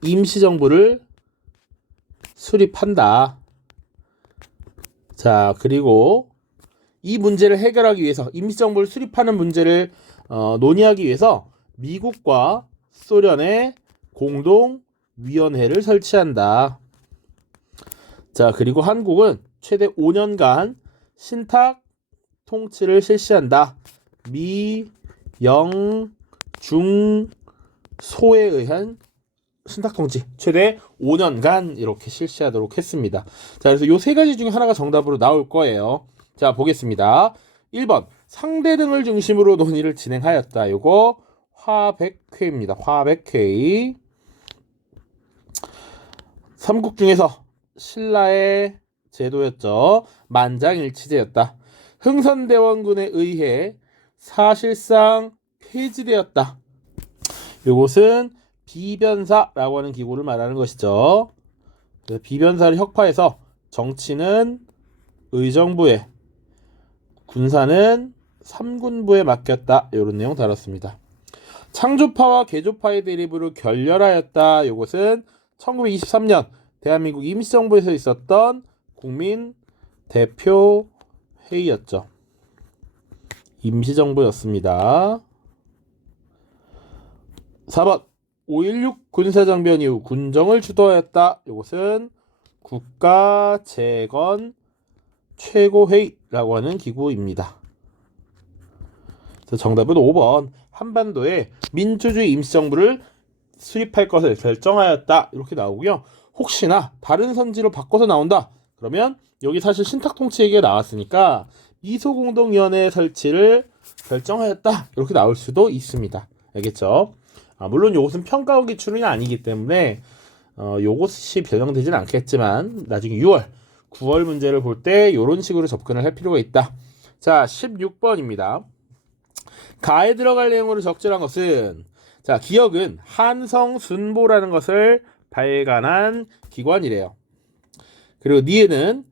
임시정부를 수립한다. 자, 그리고 이 문제를 해결하기 위해서 임시정부를 수립하는 문제를 논의하기 위해서 미국과 소련의 공동위원회를 설치한다. 자, 그리고 한국은 최대 5년간 신탁 통치를 실시한다. 미, 영, 중, 소에 의한 신탁통치 최대 5년간 이렇게 실시하도록 했습니다. 자, 그래서 요 세 가지 중에 하나가 정답으로 나올 거예요. 자, 보겠습니다. 1번 상대 등을 중심으로 논의를 진행하였다. 요거 화백회입니다. 화백회의. 3국 중에서 신라의 제도였죠. 만장일치제였다. 흥선대원군에 의해 사실상 폐지되었다. 요것은 비변사라고 하는 기구를 말하는 것이죠. 비변사를 혁파해서 정치는 의정부에, 군사는 삼군부에 맡겼다. 이런 내용 다뤘습니다. 창조파와 개조파의 대립으로 결렬하였다. 이것은 1923년 대한민국 임시정부에서 있었던 국민 대표 회의였죠. 임시정부였습니다. 4번 5.16 군사정변 이후 군정을 주도하였다. 이것은 국가재건 최고회의라고 하는 기구입니다. 그래서 정답은 5번 한반도에 민주주의 임시정부를 수립할 것을 결정하였다. 이렇게 나오고요. 혹시나 다른 선지로 바꿔서 나온다. 그러면 여기 사실 신탁통치 얘기가 나왔으니까 미소공동위원회 설치를 결정하였다. 이렇게 나올 수도 있습니다. 알겠죠? 물론 이것은 평가원 기출은 아니기 때문에 요것이 변형되지는 않겠지만 나중에 6월, 9월 문제를 볼 때 이런 식으로 접근을 할 필요가 있다. 자, 16번입니다. 가에 들어갈 내용으로 적절한 것은 자, 기억은 한성순보라는 것을 발간한 기관이래요. 그리고 니은은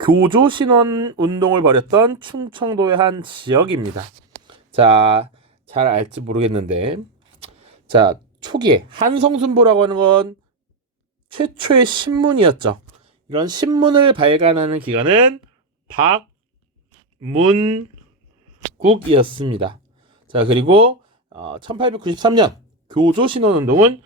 교조신원 운동을 벌였던 충청도의 한 지역입니다. 자, 잘 알지 모르겠는데 자, 초기에 한성순보라고 하는 건 최초의 신문이었죠. 이런 신문을 발간하는 기관은 박문국이었습니다. 자, 그리고 1893년 교조신원운동은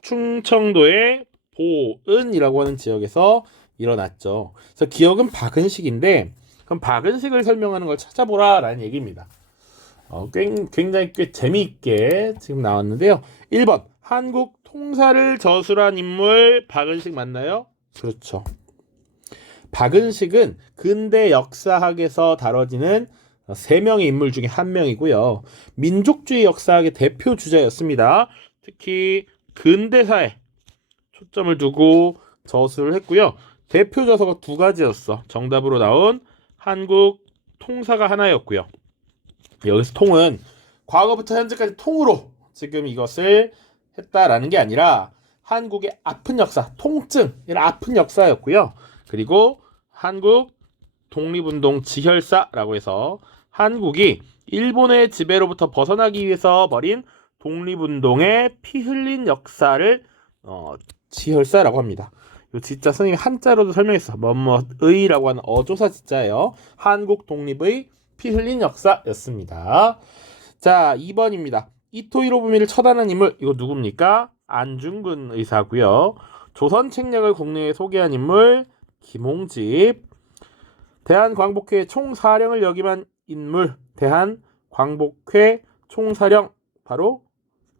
충청도의 보은이라고 하는 지역에서 일어났죠. 그래서 기억은 박은식인데 그럼 박은식을 설명하는 걸 찾아보라 라는 얘기입니다. 굉장히 꽤 재미있게 지금 나왔는데요. 1번 한국 통사를 저술한 인물 박은식 맞나요? 그렇죠. 박은식은 근대 역사학에서 다뤄지는 3명의 인물 중에 한 명이고요. 민족주의 역사학의 대표 주자였습니다. 특히 근대사에 초점을 두고 저술을 했고요. 대표 저서가 2가지였어. 정답으로 나온 한국 통사가 하나였고요. 여기서 통은 과거부터 현재까지 통으로 지금 이것을 했다라는 게 아니라 한국의 아픈 역사, 통증, 이런 아픈 역사였고요. 그리고 한국 독립운동 지혈사라고 해서 한국이 일본의 지배로부터 벗어나기 위해서 벌인 독립운동의 피 흘린 역사를 지혈사라고 합니다. 이 진짜 선생님이 한자로도 설명했어. 뭐뭐의라고 하는 어조사 진짜예요. 한국 독립의 피 흘린 역사였습니다. 자, 2번입니다. 이토 히로부미를 처단한 인물 이거 누굽니까? 안중근 의사고요. 조선 책략을 국내에 소개한 인물 김홍집. 대한광복회 총사령을 역임한 인물 대한광복회 총사령 바로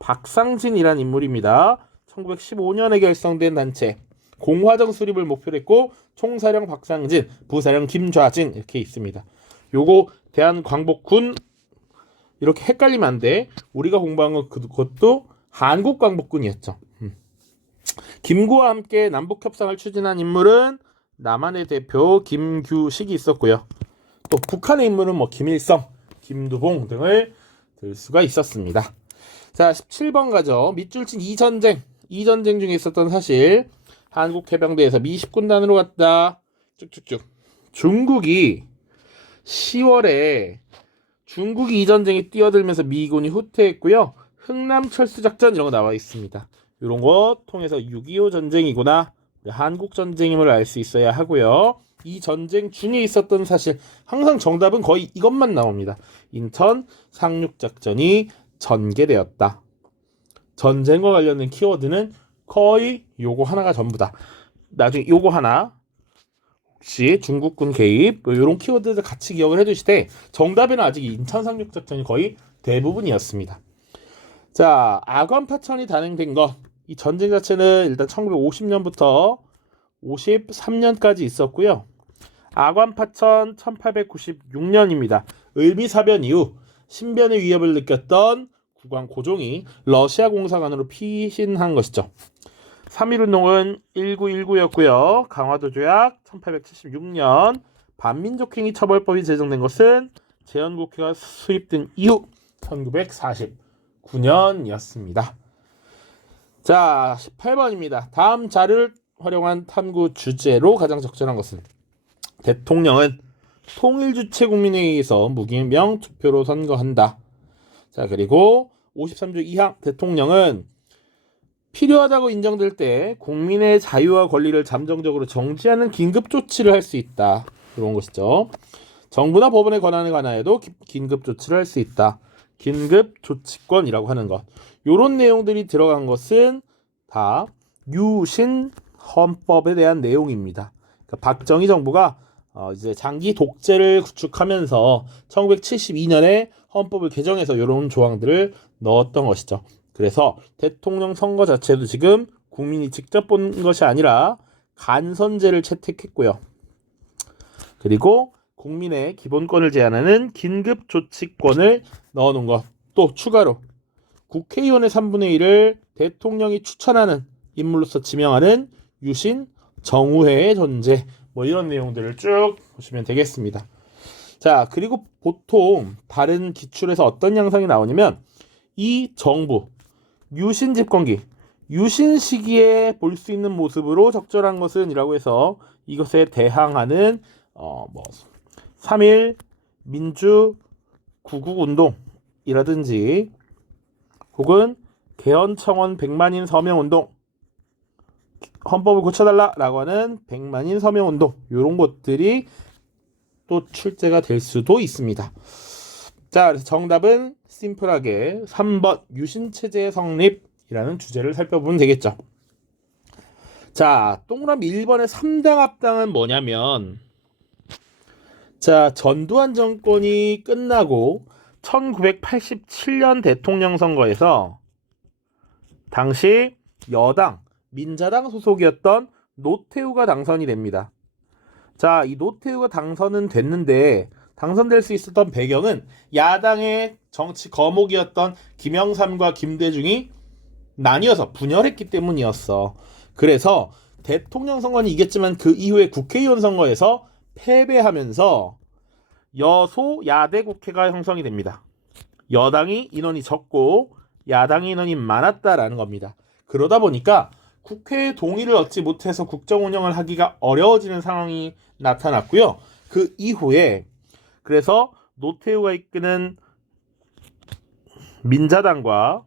박상진이란 인물입니다. 1915년에 결성된 단체 공화정 수립을 목표로 했고 총사령 박상진, 부사령 김좌진 이렇게 있습니다. 요거 대한광복군 이렇게 헷갈리면 안 돼. 우리가 공부한 건 그것도 한국광복군이었죠. 김구와 함께 남북협상을 추진한 인물은 남한의 대표 김규식이 있었고요. 또 북한의 인물은 김일성, 김두봉 등을 들 수가 있었습니다. 자, 17번 가죠. 밑줄친 이 전쟁 중에 있었던 사실 한국 해병대에서 미 10군단으로 갔다. 쭉쭉쭉. 중국이 10월에 중국이 이 전쟁에 뛰어들면서 미군이 후퇴했고요. 흥남철수작전 이런 거 나와 있습니다. 이런 거 통해서 6.25 전쟁이구나. 한국 전쟁임을 알 수 있어야 하고요. 이 전쟁 중에 있었던 사실 항상 정답은 거의 이것만 나옵니다. 인천 상륙작전이 전개되었다. 전쟁과 관련된 키워드는 거의 요거 하나가 전부다. 나중에 요거 하나 혹시 중국군 개입 이런 키워드들 같이 기억을 해두시되 정답에는 아직 인천 상륙작전이 거의 대부분이었습니다. 자, 아관파천이 단행된 것. 이 전쟁 자체는 일단 1950년부터 53년까지 있었고요. 아관파천 1896년입니다. 을미사변 이후 신변의 위협을 느꼈던 국왕 고종이 러시아 공사관으로 피신한 것이죠. 3.1운동은 1919였고요. 강화도 조약 1876년 반민족행위 처벌법이 제정된 것은 제헌국회가 수립된 이후 1949년이었습니다. 자, 18번입니다. 다음 자료를 활용한 탐구 주제로 가장 적절한 것은 대통령은 통일주체 국민회의에서 무기명 투표로 선거한다. 자, 그리고 53조 2항 대통령은 필요하다고 인정될 때 국민의 자유와 권리를 잠정적으로 정지하는 긴급 조치를 할 수 있다. 이런 것이죠. 정부나 법원의 권한에 관하여도 긴급 조치를 할 수 있다. 긴급 조치권이라고 하는 것. 요런 내용들이 들어간 것은 다 유신 헌법에 대한 내용입니다. 그러니까 박정희 정부가 이제 장기 독재를 구축하면서 1972년에 헌법을 개정해서 이런 조항들을 넣었던 것이죠. 그래서 대통령 선거 자체도 지금 국민이 직접 본 것이 아니라 간선제를 채택했고요. 그리고 국민의 기본권을 제한하는 긴급조치권을 넣어놓은 것. 또 추가로 국회의원의 3분의 1을 대통령이 추천하는 인물로서 지명하는 유신 정우회의 존재. 뭐 이런 내용들을 쭉 보시면 되겠습니다. 자, 그리고 보통 다른 기출에서 어떤 양상이 나오냐면 이 정부, 유신 집권기, 유신 시기에 볼 수 있는 모습으로 적절한 것은 이라고 해서 이것에 대항하는 3.1 민주 구국운동이라든지 혹은 개헌청원 100만인 서명운동, 헌법을 고쳐달라라고 하는 100만인 서명운동, 이런 것들이 또 출제가 될 수도 있습니다. 자, 그래서 정답은 심플하게 3번 유신체제의 성립이라는 주제를 살펴보면 되겠죠. 자, 동그라미 1번의 3당 합당은 뭐냐면, 자, 전두환 정권이 끝나고 1987년 대통령 선거에서 당시 여당 민자당 소속이었던 노태우가 당선이 됩니다. 자, 이 노태우가 당선은 됐는데 당선될 수 있었던 배경은 야당의 정치 거목이었던 김영삼과 김대중이 나뉘어서 분열했기 때문이었어. 그래서 대통령 선거는 이겼지만 그 이후에 국회의원 선거에서 패배하면서 여소야대 국회가 형성이 됩니다. 여당이 인원이 적고 야당이 인원이 많았다라는 겁니다. 그러다 보니까 국회의 동의를 얻지 못해서 국정 운영을 하기가 어려워지는 상황이 나타났고요. 그 이후에 그래서 노태우가 이끄는 민자당과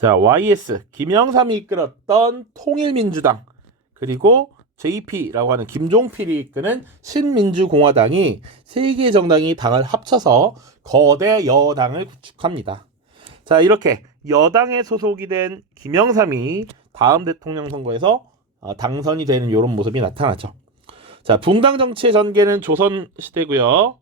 YS 김영삼이 이끌었던 통일민주당 그리고 JP라고 하는 김종필이 이끄는 신민주공화당이 세 개의 정당이 당을 합쳐서 거대 여당을 구축합니다. 자, 이렇게 여당에 소속이 된 김영삼이 다음 대통령 선거에서 당선이 되는 이런 모습이 나타나죠. 자, 붕당 정치의 전개는 조선 시대고요.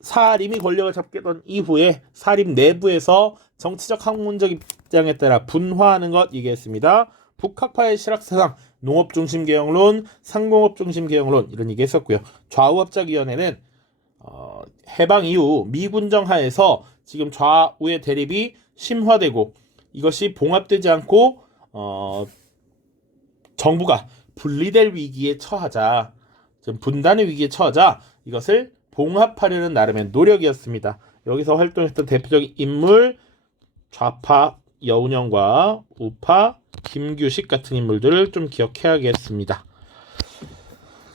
사림이 권력을 잡게 된 이후에 사림 내부에서 정치적 학문적 입장에 따라 분화하는 것 얘기했습니다. 북학파의 실학사상, 농업중심개혁론, 상공업중심개혁론 이런 얘기했었고요. 좌우합작위원회는 해방 이후 미군정 하에서 지금 좌우의 대립이 심화되고 이것이 봉합되지 않고 정부가 분리될 위기에 처하자, 분단의 위기에 처하자 이것을 봉합하려는 나름의 노력이었습니다. 여기서 활동했던 대표적인 인물 좌파 여운형과 우파 김규식 같은 인물들을 좀 기억해야겠습니다.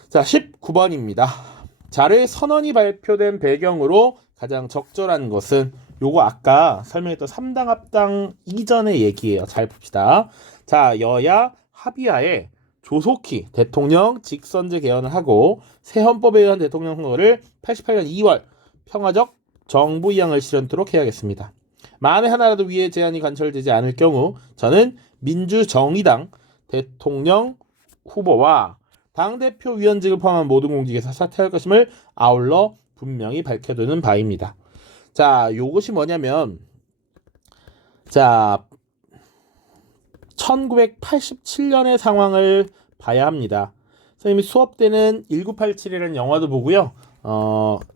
자, 19번입니다. 자료의 선언이 발표된 배경으로 가장 적절한 것은 요거 아까 설명했던 3당 합당 이전의 얘기예요. 잘 봅시다. 자, 여야 합의하에 조속히 대통령 직선제 개헌을 하고 새 헌법에 의한 대통령 선거를 88년 2월 평화적 정부 이양을 실현토록 해야겠습니다. 만에 하나라도 위에 제한이 관철되지 않을 경우 저는 민주정의당 대통령 후보와 당대표 위원직을 포함한 모든 공직에서 사퇴할 것임을 아울러 분명히 밝혀두는 바입니다. 자, 요것이 뭐냐면, 자, 1987년의 상황을 봐야 합니다. 선생님이 수업 때는 1987이라는 영화도 보고요.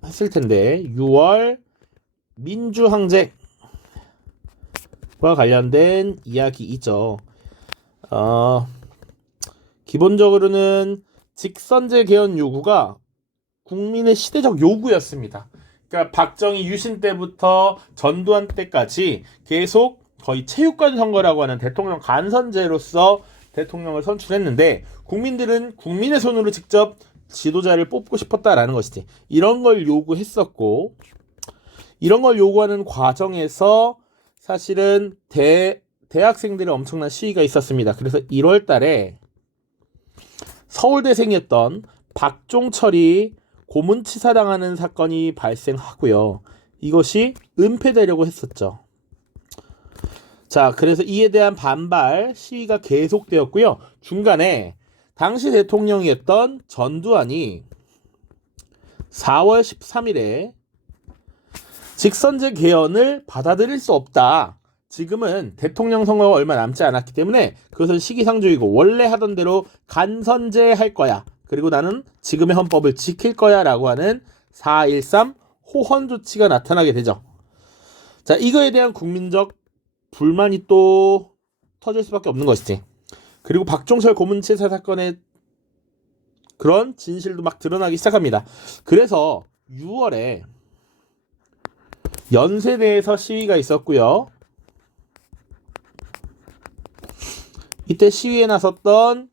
했을 텐데 6월 민주항쟁과 관련된 이야기이죠. 기본적으로는 직선제 개헌 요구가 국민의 시대적 요구였습니다. 그러니까 박정희 유신 때부터 전두환 때까지 계속 거의 체육관 선거라고 하는 대통령 간선제로서 대통령을 선출했는데 국민들은 국민의 손으로 직접 지도자를 뽑고 싶었다라는 것이지. 이런 걸 요구했었고 이런 걸 요구하는 과정에서 사실은 대학생들의 엄청난 시위가 있었습니다. 그래서 1월 달에 서울대생이었던 박종철이 고문치사당하는 사건이 발생하고요. 이것이 은폐되려고 했었죠. 자, 그래서 이에 대한 반발 시위가 계속되었고요. 중간에 당시 대통령이었던 전두환이 4월 13일에 직선제 개헌을 받아들일 수 없다. 지금은 대통령 선거가 얼마 남지 않았기 때문에 그것은 시기상조이고 원래 하던 대로 간선제 할 거야. 그리고 나는 지금의 헌법을 지킬 거야 라고 하는 4.13 호헌 조치가 나타나게 되죠. 자, 이거에 대한 국민적 불만이 또 터질 수밖에 없는 것이지. 그리고 박종철 고문치사 사건의 그런 진실도 막 드러나기 시작합니다. 그래서 6월에 연세대에서 시위가 있었고요. 이때 시위에 나섰던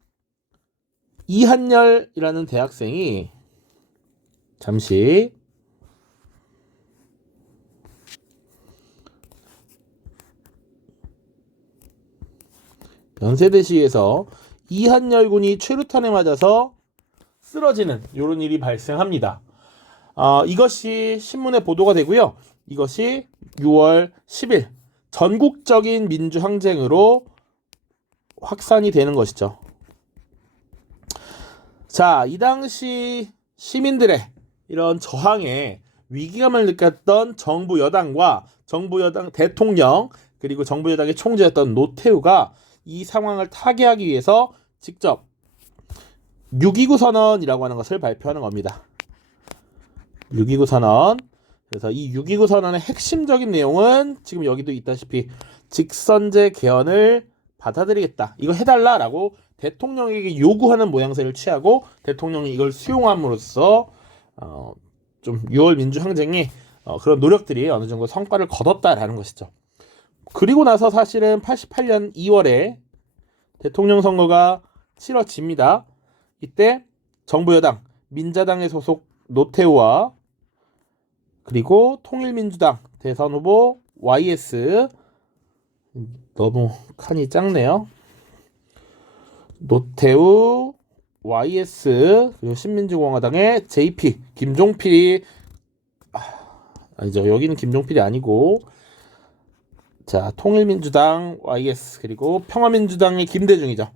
이한열이라는 대학생이 잠시 연세대 시위에서 이한열 군이 최루탄에 맞아서 쓰러지는 이런 일이 발생합니다. 이것이 신문에 보도가 되고요. 이것이 6월 10일 전국적인 민주항쟁으로 확산이 되는 것이죠. 자, 이 당시 시민들의 이런 저항에 위기감을 느꼈던 정부 여당과 정부 여당 대통령 그리고 정부 여당의 총재였던 노태우가 이 상황을 타개하기 위해서 직접 6.29 선언이라고 하는 것을 발표하는 겁니다. 6.29 선언. 그래서 이 6.29 선언의 핵심적인 내용은 지금 여기도 있다시피 직선제 개헌을 받아들이겠다. 이거 해달라라고 대통령에게 요구하는 모양새를 취하고 대통령이 이걸 수용함으로써 좀 6월 민주항쟁이 그런 노력들이 어느 정도 성과를 거뒀다라는 것이죠. 그리고 나서 사실은 88년 2월에 대통령 선거가 치러집니다. 이때 정부 여당 민자당의 소속 노태우와 그리고 통일민주당 대선 후보 YS 너무 칸이 작네요. 노태우, YS 그리고 신민주공화당의 JP 김종필이 아니죠. 여기는 김종필이 아니고 자 통일민주당 YS 그리고 평화민주당의 김대중이죠.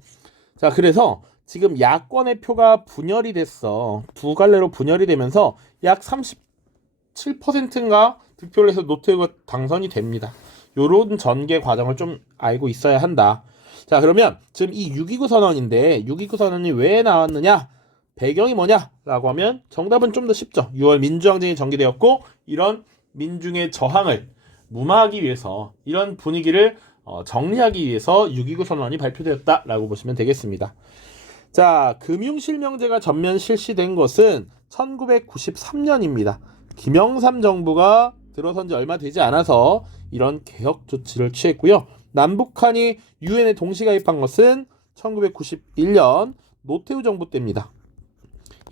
자 그래서 지금 야권의 표가 분열이 됐어. 두 갈래로 분열이 되면서 약 37%인가 득표를 해서 노태우가 당선이 됩니다. 요런 전개 과정을 좀 알고 있어야 한다. 자 그러면 지금 이 6.29 선언인데 6.29 선언이 왜 나왔느냐? 배경이 뭐냐라고 하면 정답은 좀 더 쉽죠. 6월 민주항쟁이 전개되었고 이런 민중의 저항을 무마하기 위해서 이런 분위기를 정리하기 위해서 6.29 선언이 발표되었다라고 보시면 되겠습니다. 자, 금융실명제가 전면 실시된 것은 1993년입니다. 김영삼 정부가 들어선 지 얼마 되지 않아서 이런 개혁 조치를 취했고요. 남북한이 유엔에 동시 가입한 것은 1991년 노태우 정부 때입니다.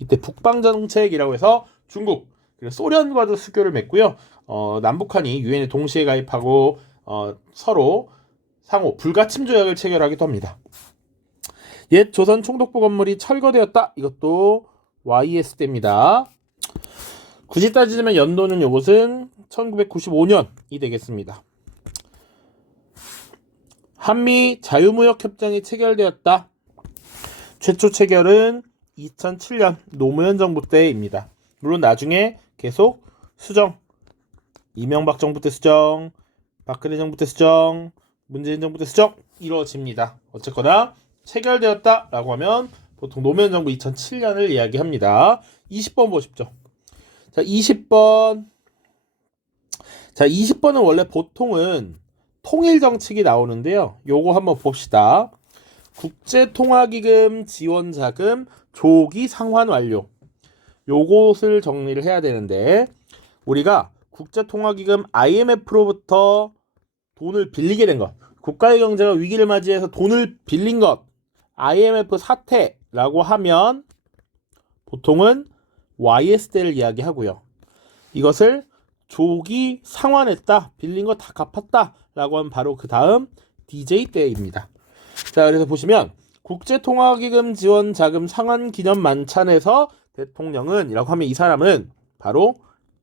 이때 북방정책이라고 해서 중국, 그리고 소련과도 수교를 맺고요. 남북한이 유엔에 동시에 가입하고 서로 상호 불가침 조약을 체결하기도 합니다. 옛 조선 총독부 건물이 철거되었다. 이것도 YS 때입니다. 굳이 따지자면 연도는 이것은 1995년이 되겠습니다. 한미 자유무역협정이 체결되었다. 최초 체결은 2007년 노무현 정부 때입니다. 물론 나중에 계속 수정, 이명박 정부 때 수정, 박근혜 정부 때 수정, 문재인 정부 때 수정 이루어집니다. 어쨌거나 체결되었다라고 하면 보통 노무현 정부 2007년을 이야기합니다. 20번 보십시오. 자, 20번. 자, 20번은 원래 보통은 통일정책이 나오는데요. 요거 한번 봅시다. 국제통화기금 지원자금 조기 상환 완료. 요것을 정리를 해야 되는데 우리가 국제통화기금 IMF로부터 돈을 빌리게 된 것, 국가의 경제가 위기를 맞이해서 돈을 빌린 것, IMF 사태라고 하면 보통은 YS대를 이야기하고요. 이것을 조기 상환했다. 빌린 거 다 갚았다. 라고 하면 바로 그 다음 DJ 때입니다. 자, 그래서 보시면 국제통화기금 지원 자금 상환 기념 만찬에서 대통령은 이라고 하면 이 사람은 바로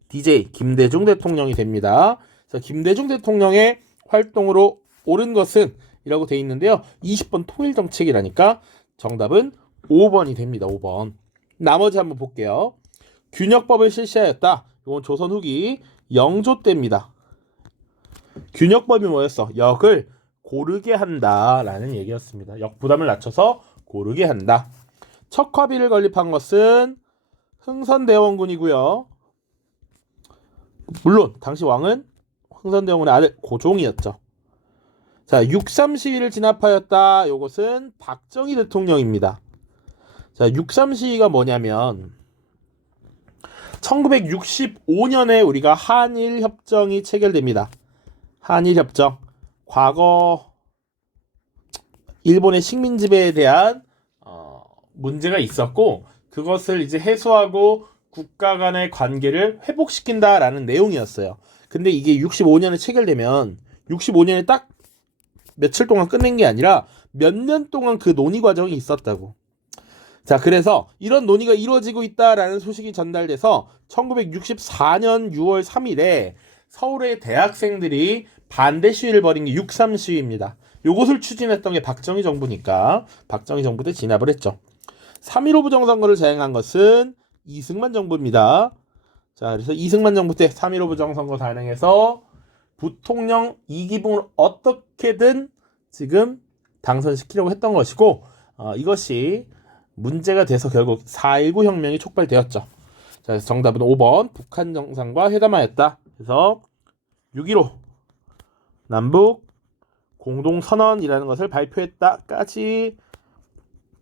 DJ 김대중 대통령이 됩니다. 자, 김대중 대통령의 활동으로 옳은 것은 이라고 돼 있는데요. 20번 통일정책이라니까 정답은 5번이 됩니다. 5번. 나머지 한번 볼게요. 균역법을 실시하였다. 이건 조선 후기 영조 때입니다. 균역법이 뭐였어? 역을 고르게 한다라는 얘기였습니다. 역 부담을 낮춰서 고르게 한다. 척화비를 건립한 것은 흥선대원군이고요. 물론 당시 왕은 흥선대원군의 아들 고종이었죠. 자, 6.3 시위를 진압하였다. 이것은 박정희 대통령입니다. 자, 6.3 시위가 뭐냐면 1965년에 우리가 한일협정이 체결됩니다. 한일협정. 과거 일본의 식민지배에 대한 문제가 있었고 그것을 이제 해소하고 국가 간의 관계를 회복시킨다라는 내용이었어요. 근데 이게 65년에 체결되면 65년에 딱 며칠 동안 끝낸 게 아니라 몇 년 동안 그 논의 과정이 있었다고. 자, 그래서 이런 논의가 이루어지고 있다라는 소식이 전달돼서 1964년 6월 3일에 서울의 대학생들이 반대 시위를 벌인 게 6.3 시위입니다. 요것을 추진했던 게 박정희 정부니까 박정희 정부 때 진압을 했죠. 3.15 부정선거를 자행한 것은 이승만 정부입니다. 자, 그래서 이승만 정부 때 3.15 부정선거 단행해서 부통령 이기붕을 어떻게든 지금 당선시키려고 했던 것이고 이것이 문제가 돼서 결국 4.19 혁명이 촉발되었죠. 자, 그래서 정답은 5번 북한 정상과 회담하였다. 그래서 6.15 남북 공동선언이라는 것을 발표했다까지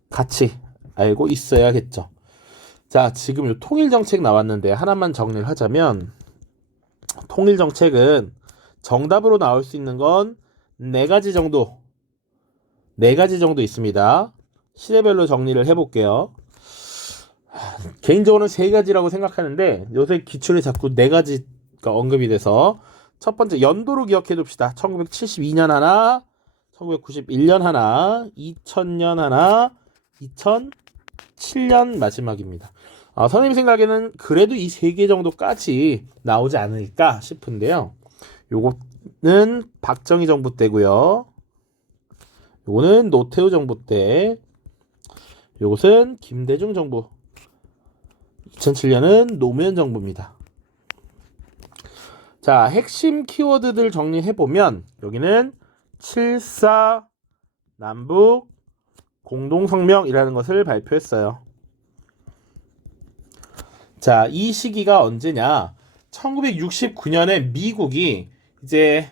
같이 알고 있어야겠죠. 자, 지금 요 통일정책 나왔는데 하나만 정리를 하자면 통일정책은 정답으로 나올 수 있는 건 4가지 정도 있습니다. 시대별로 정리를 해볼게요. 개인적으로는 3가지라고 생각하는데 요새 기출에 자꾸 4가지가 언급이 돼서 첫 번째 연도로 기억해 둡시다. 1972년 하나, 1991년 하나, 2000년 하나, 2007년 마지막입니다. 선생님 생각에는 그래도 이 3개 정도까지 나오지 않을까 싶은데요. 요거는 박정희 정부 때고요. 요거는 노태우 정부 때. 요것은 김대중 정부. 2007년은 노무현 정부입니다. 자, 핵심 키워드들 정리해보면 여기는 7.4 남북 공동성명이라는 것을 발표했어요. 자, 이 시기가 언제냐? 1969년에 미국이 이제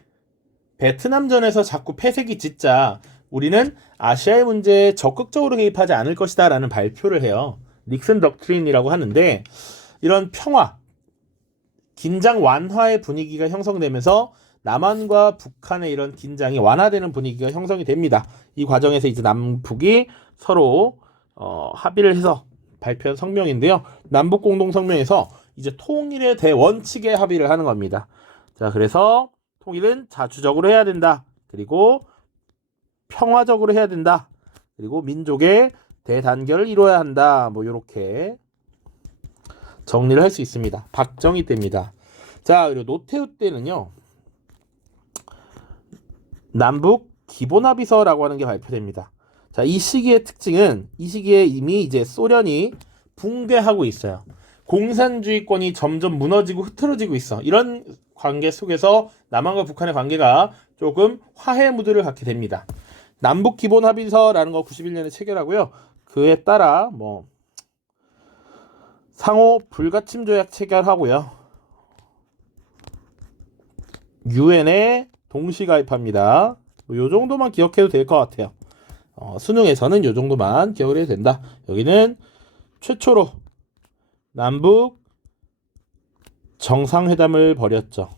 베트남전에서 자꾸 패색이 짙자 우리는 아시아의 문제에 적극적으로 개입하지 않을 것이다 라는 발표를 해요. 닉슨 덕트린이라고 하는데 이런 평화, 긴장 완화의 분위기가 형성되면서 남한과 북한의 이런 긴장이 완화되는 분위기가 형성이 됩니다. 이 과정에서 이제 남북이 서로 합의를 해서 발표한 성명인데요. 남북 공동 성명에서 이제 통일의 대원칙에 합의를 하는 겁니다. 자, 그래서 통일은 자주적으로 해야 된다. 그리고 평화적으로 해야 된다. 그리고 민족의 대단결을 이루어야 한다. 뭐 이렇게 정리를 할 수 있습니다. 박정희 때입니다. 자, 그리고 노태우 때는요. 남북 기본합의서라고 하는 게 발표됩니다. 자, 이 시기의 특징은 이 시기에 이미 이제 소련이 붕괴하고 있어요. 공산주의권이 점점 무너지고 흐트러지고 있어. 이런 관계 속에서 남한과 북한의 관계가 조금 화해 무드를 갖게 됩니다. 남북 기본합의서라는 거 91년에 체결하고요. 그에 따라 뭐 상호 불가침 조약 체결하고요. 유엔에 동시 가입합니다. 요 정도만 기억해도 될 것 같아요. 수능에서는 요 정도만 기억을 해도 된다. 여기는 최초로 남북 정상회담을 벌였죠.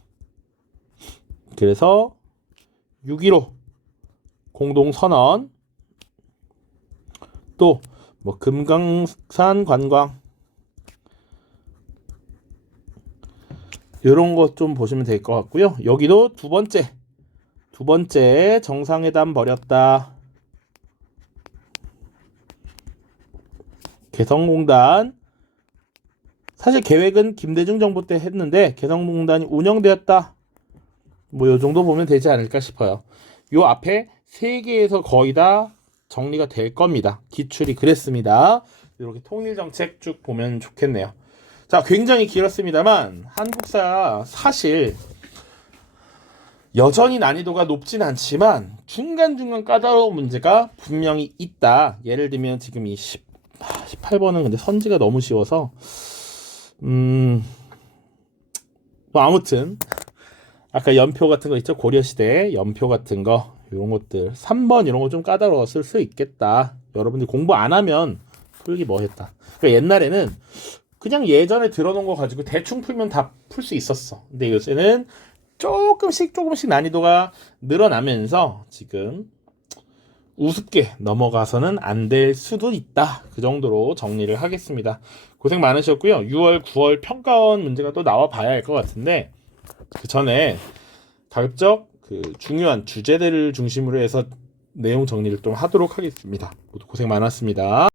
그래서 6.15 공동선언, 또 뭐 금강산 관광, 이런 것 좀 보시면 될 것 같고요. 여기도 두 번째 정상회담 벌였다. 개성공단 사실 계획은 김대중 정부 때 했는데 개성공단이 운영되었다. 뭐 요 정도 보면 되지 않을까 싶어요. 요 앞에 세 개에서 거의 다 정리가 될 겁니다. 기출이 그랬습니다. 이렇게 통일 정책 쭉 보면 좋겠네요. 자, 굉장히 길었습니다만 한국사 사실 여전히 난이도가 높진 않지만 중간중간 까다로운 문제가 분명히 있다. 예를 들면 지금 이 18번은 근데 선지가 너무 쉬워서 뭐 아무튼 아까 연표 같은 거 있죠? 고려시대 연표 같은 거 이런 것들 3번 이런 거 좀 까다로웠을 수 있겠다. 여러분들 공부 안 하면 풀기 뭐 했다. 그러니까 옛날에는 그냥 예전에 들어놓은 거 가지고 대충 풀면 다 풀 수 있었어. 근데 요새는 조금씩 난이도가 늘어나면서 지금 우습게 넘어가서는 안 될 수도 있다. 그 정도로 정리를 하겠습니다. 고생 많으셨고요. 6월, 9월 평가원 문제가 또 나와 봐야 할 것 같은데 그 전에 가급적 그 중요한 주제들을 중심으로 해서 내용 정리를 좀 하도록 하겠습니다. 모두 고생 많았습니다.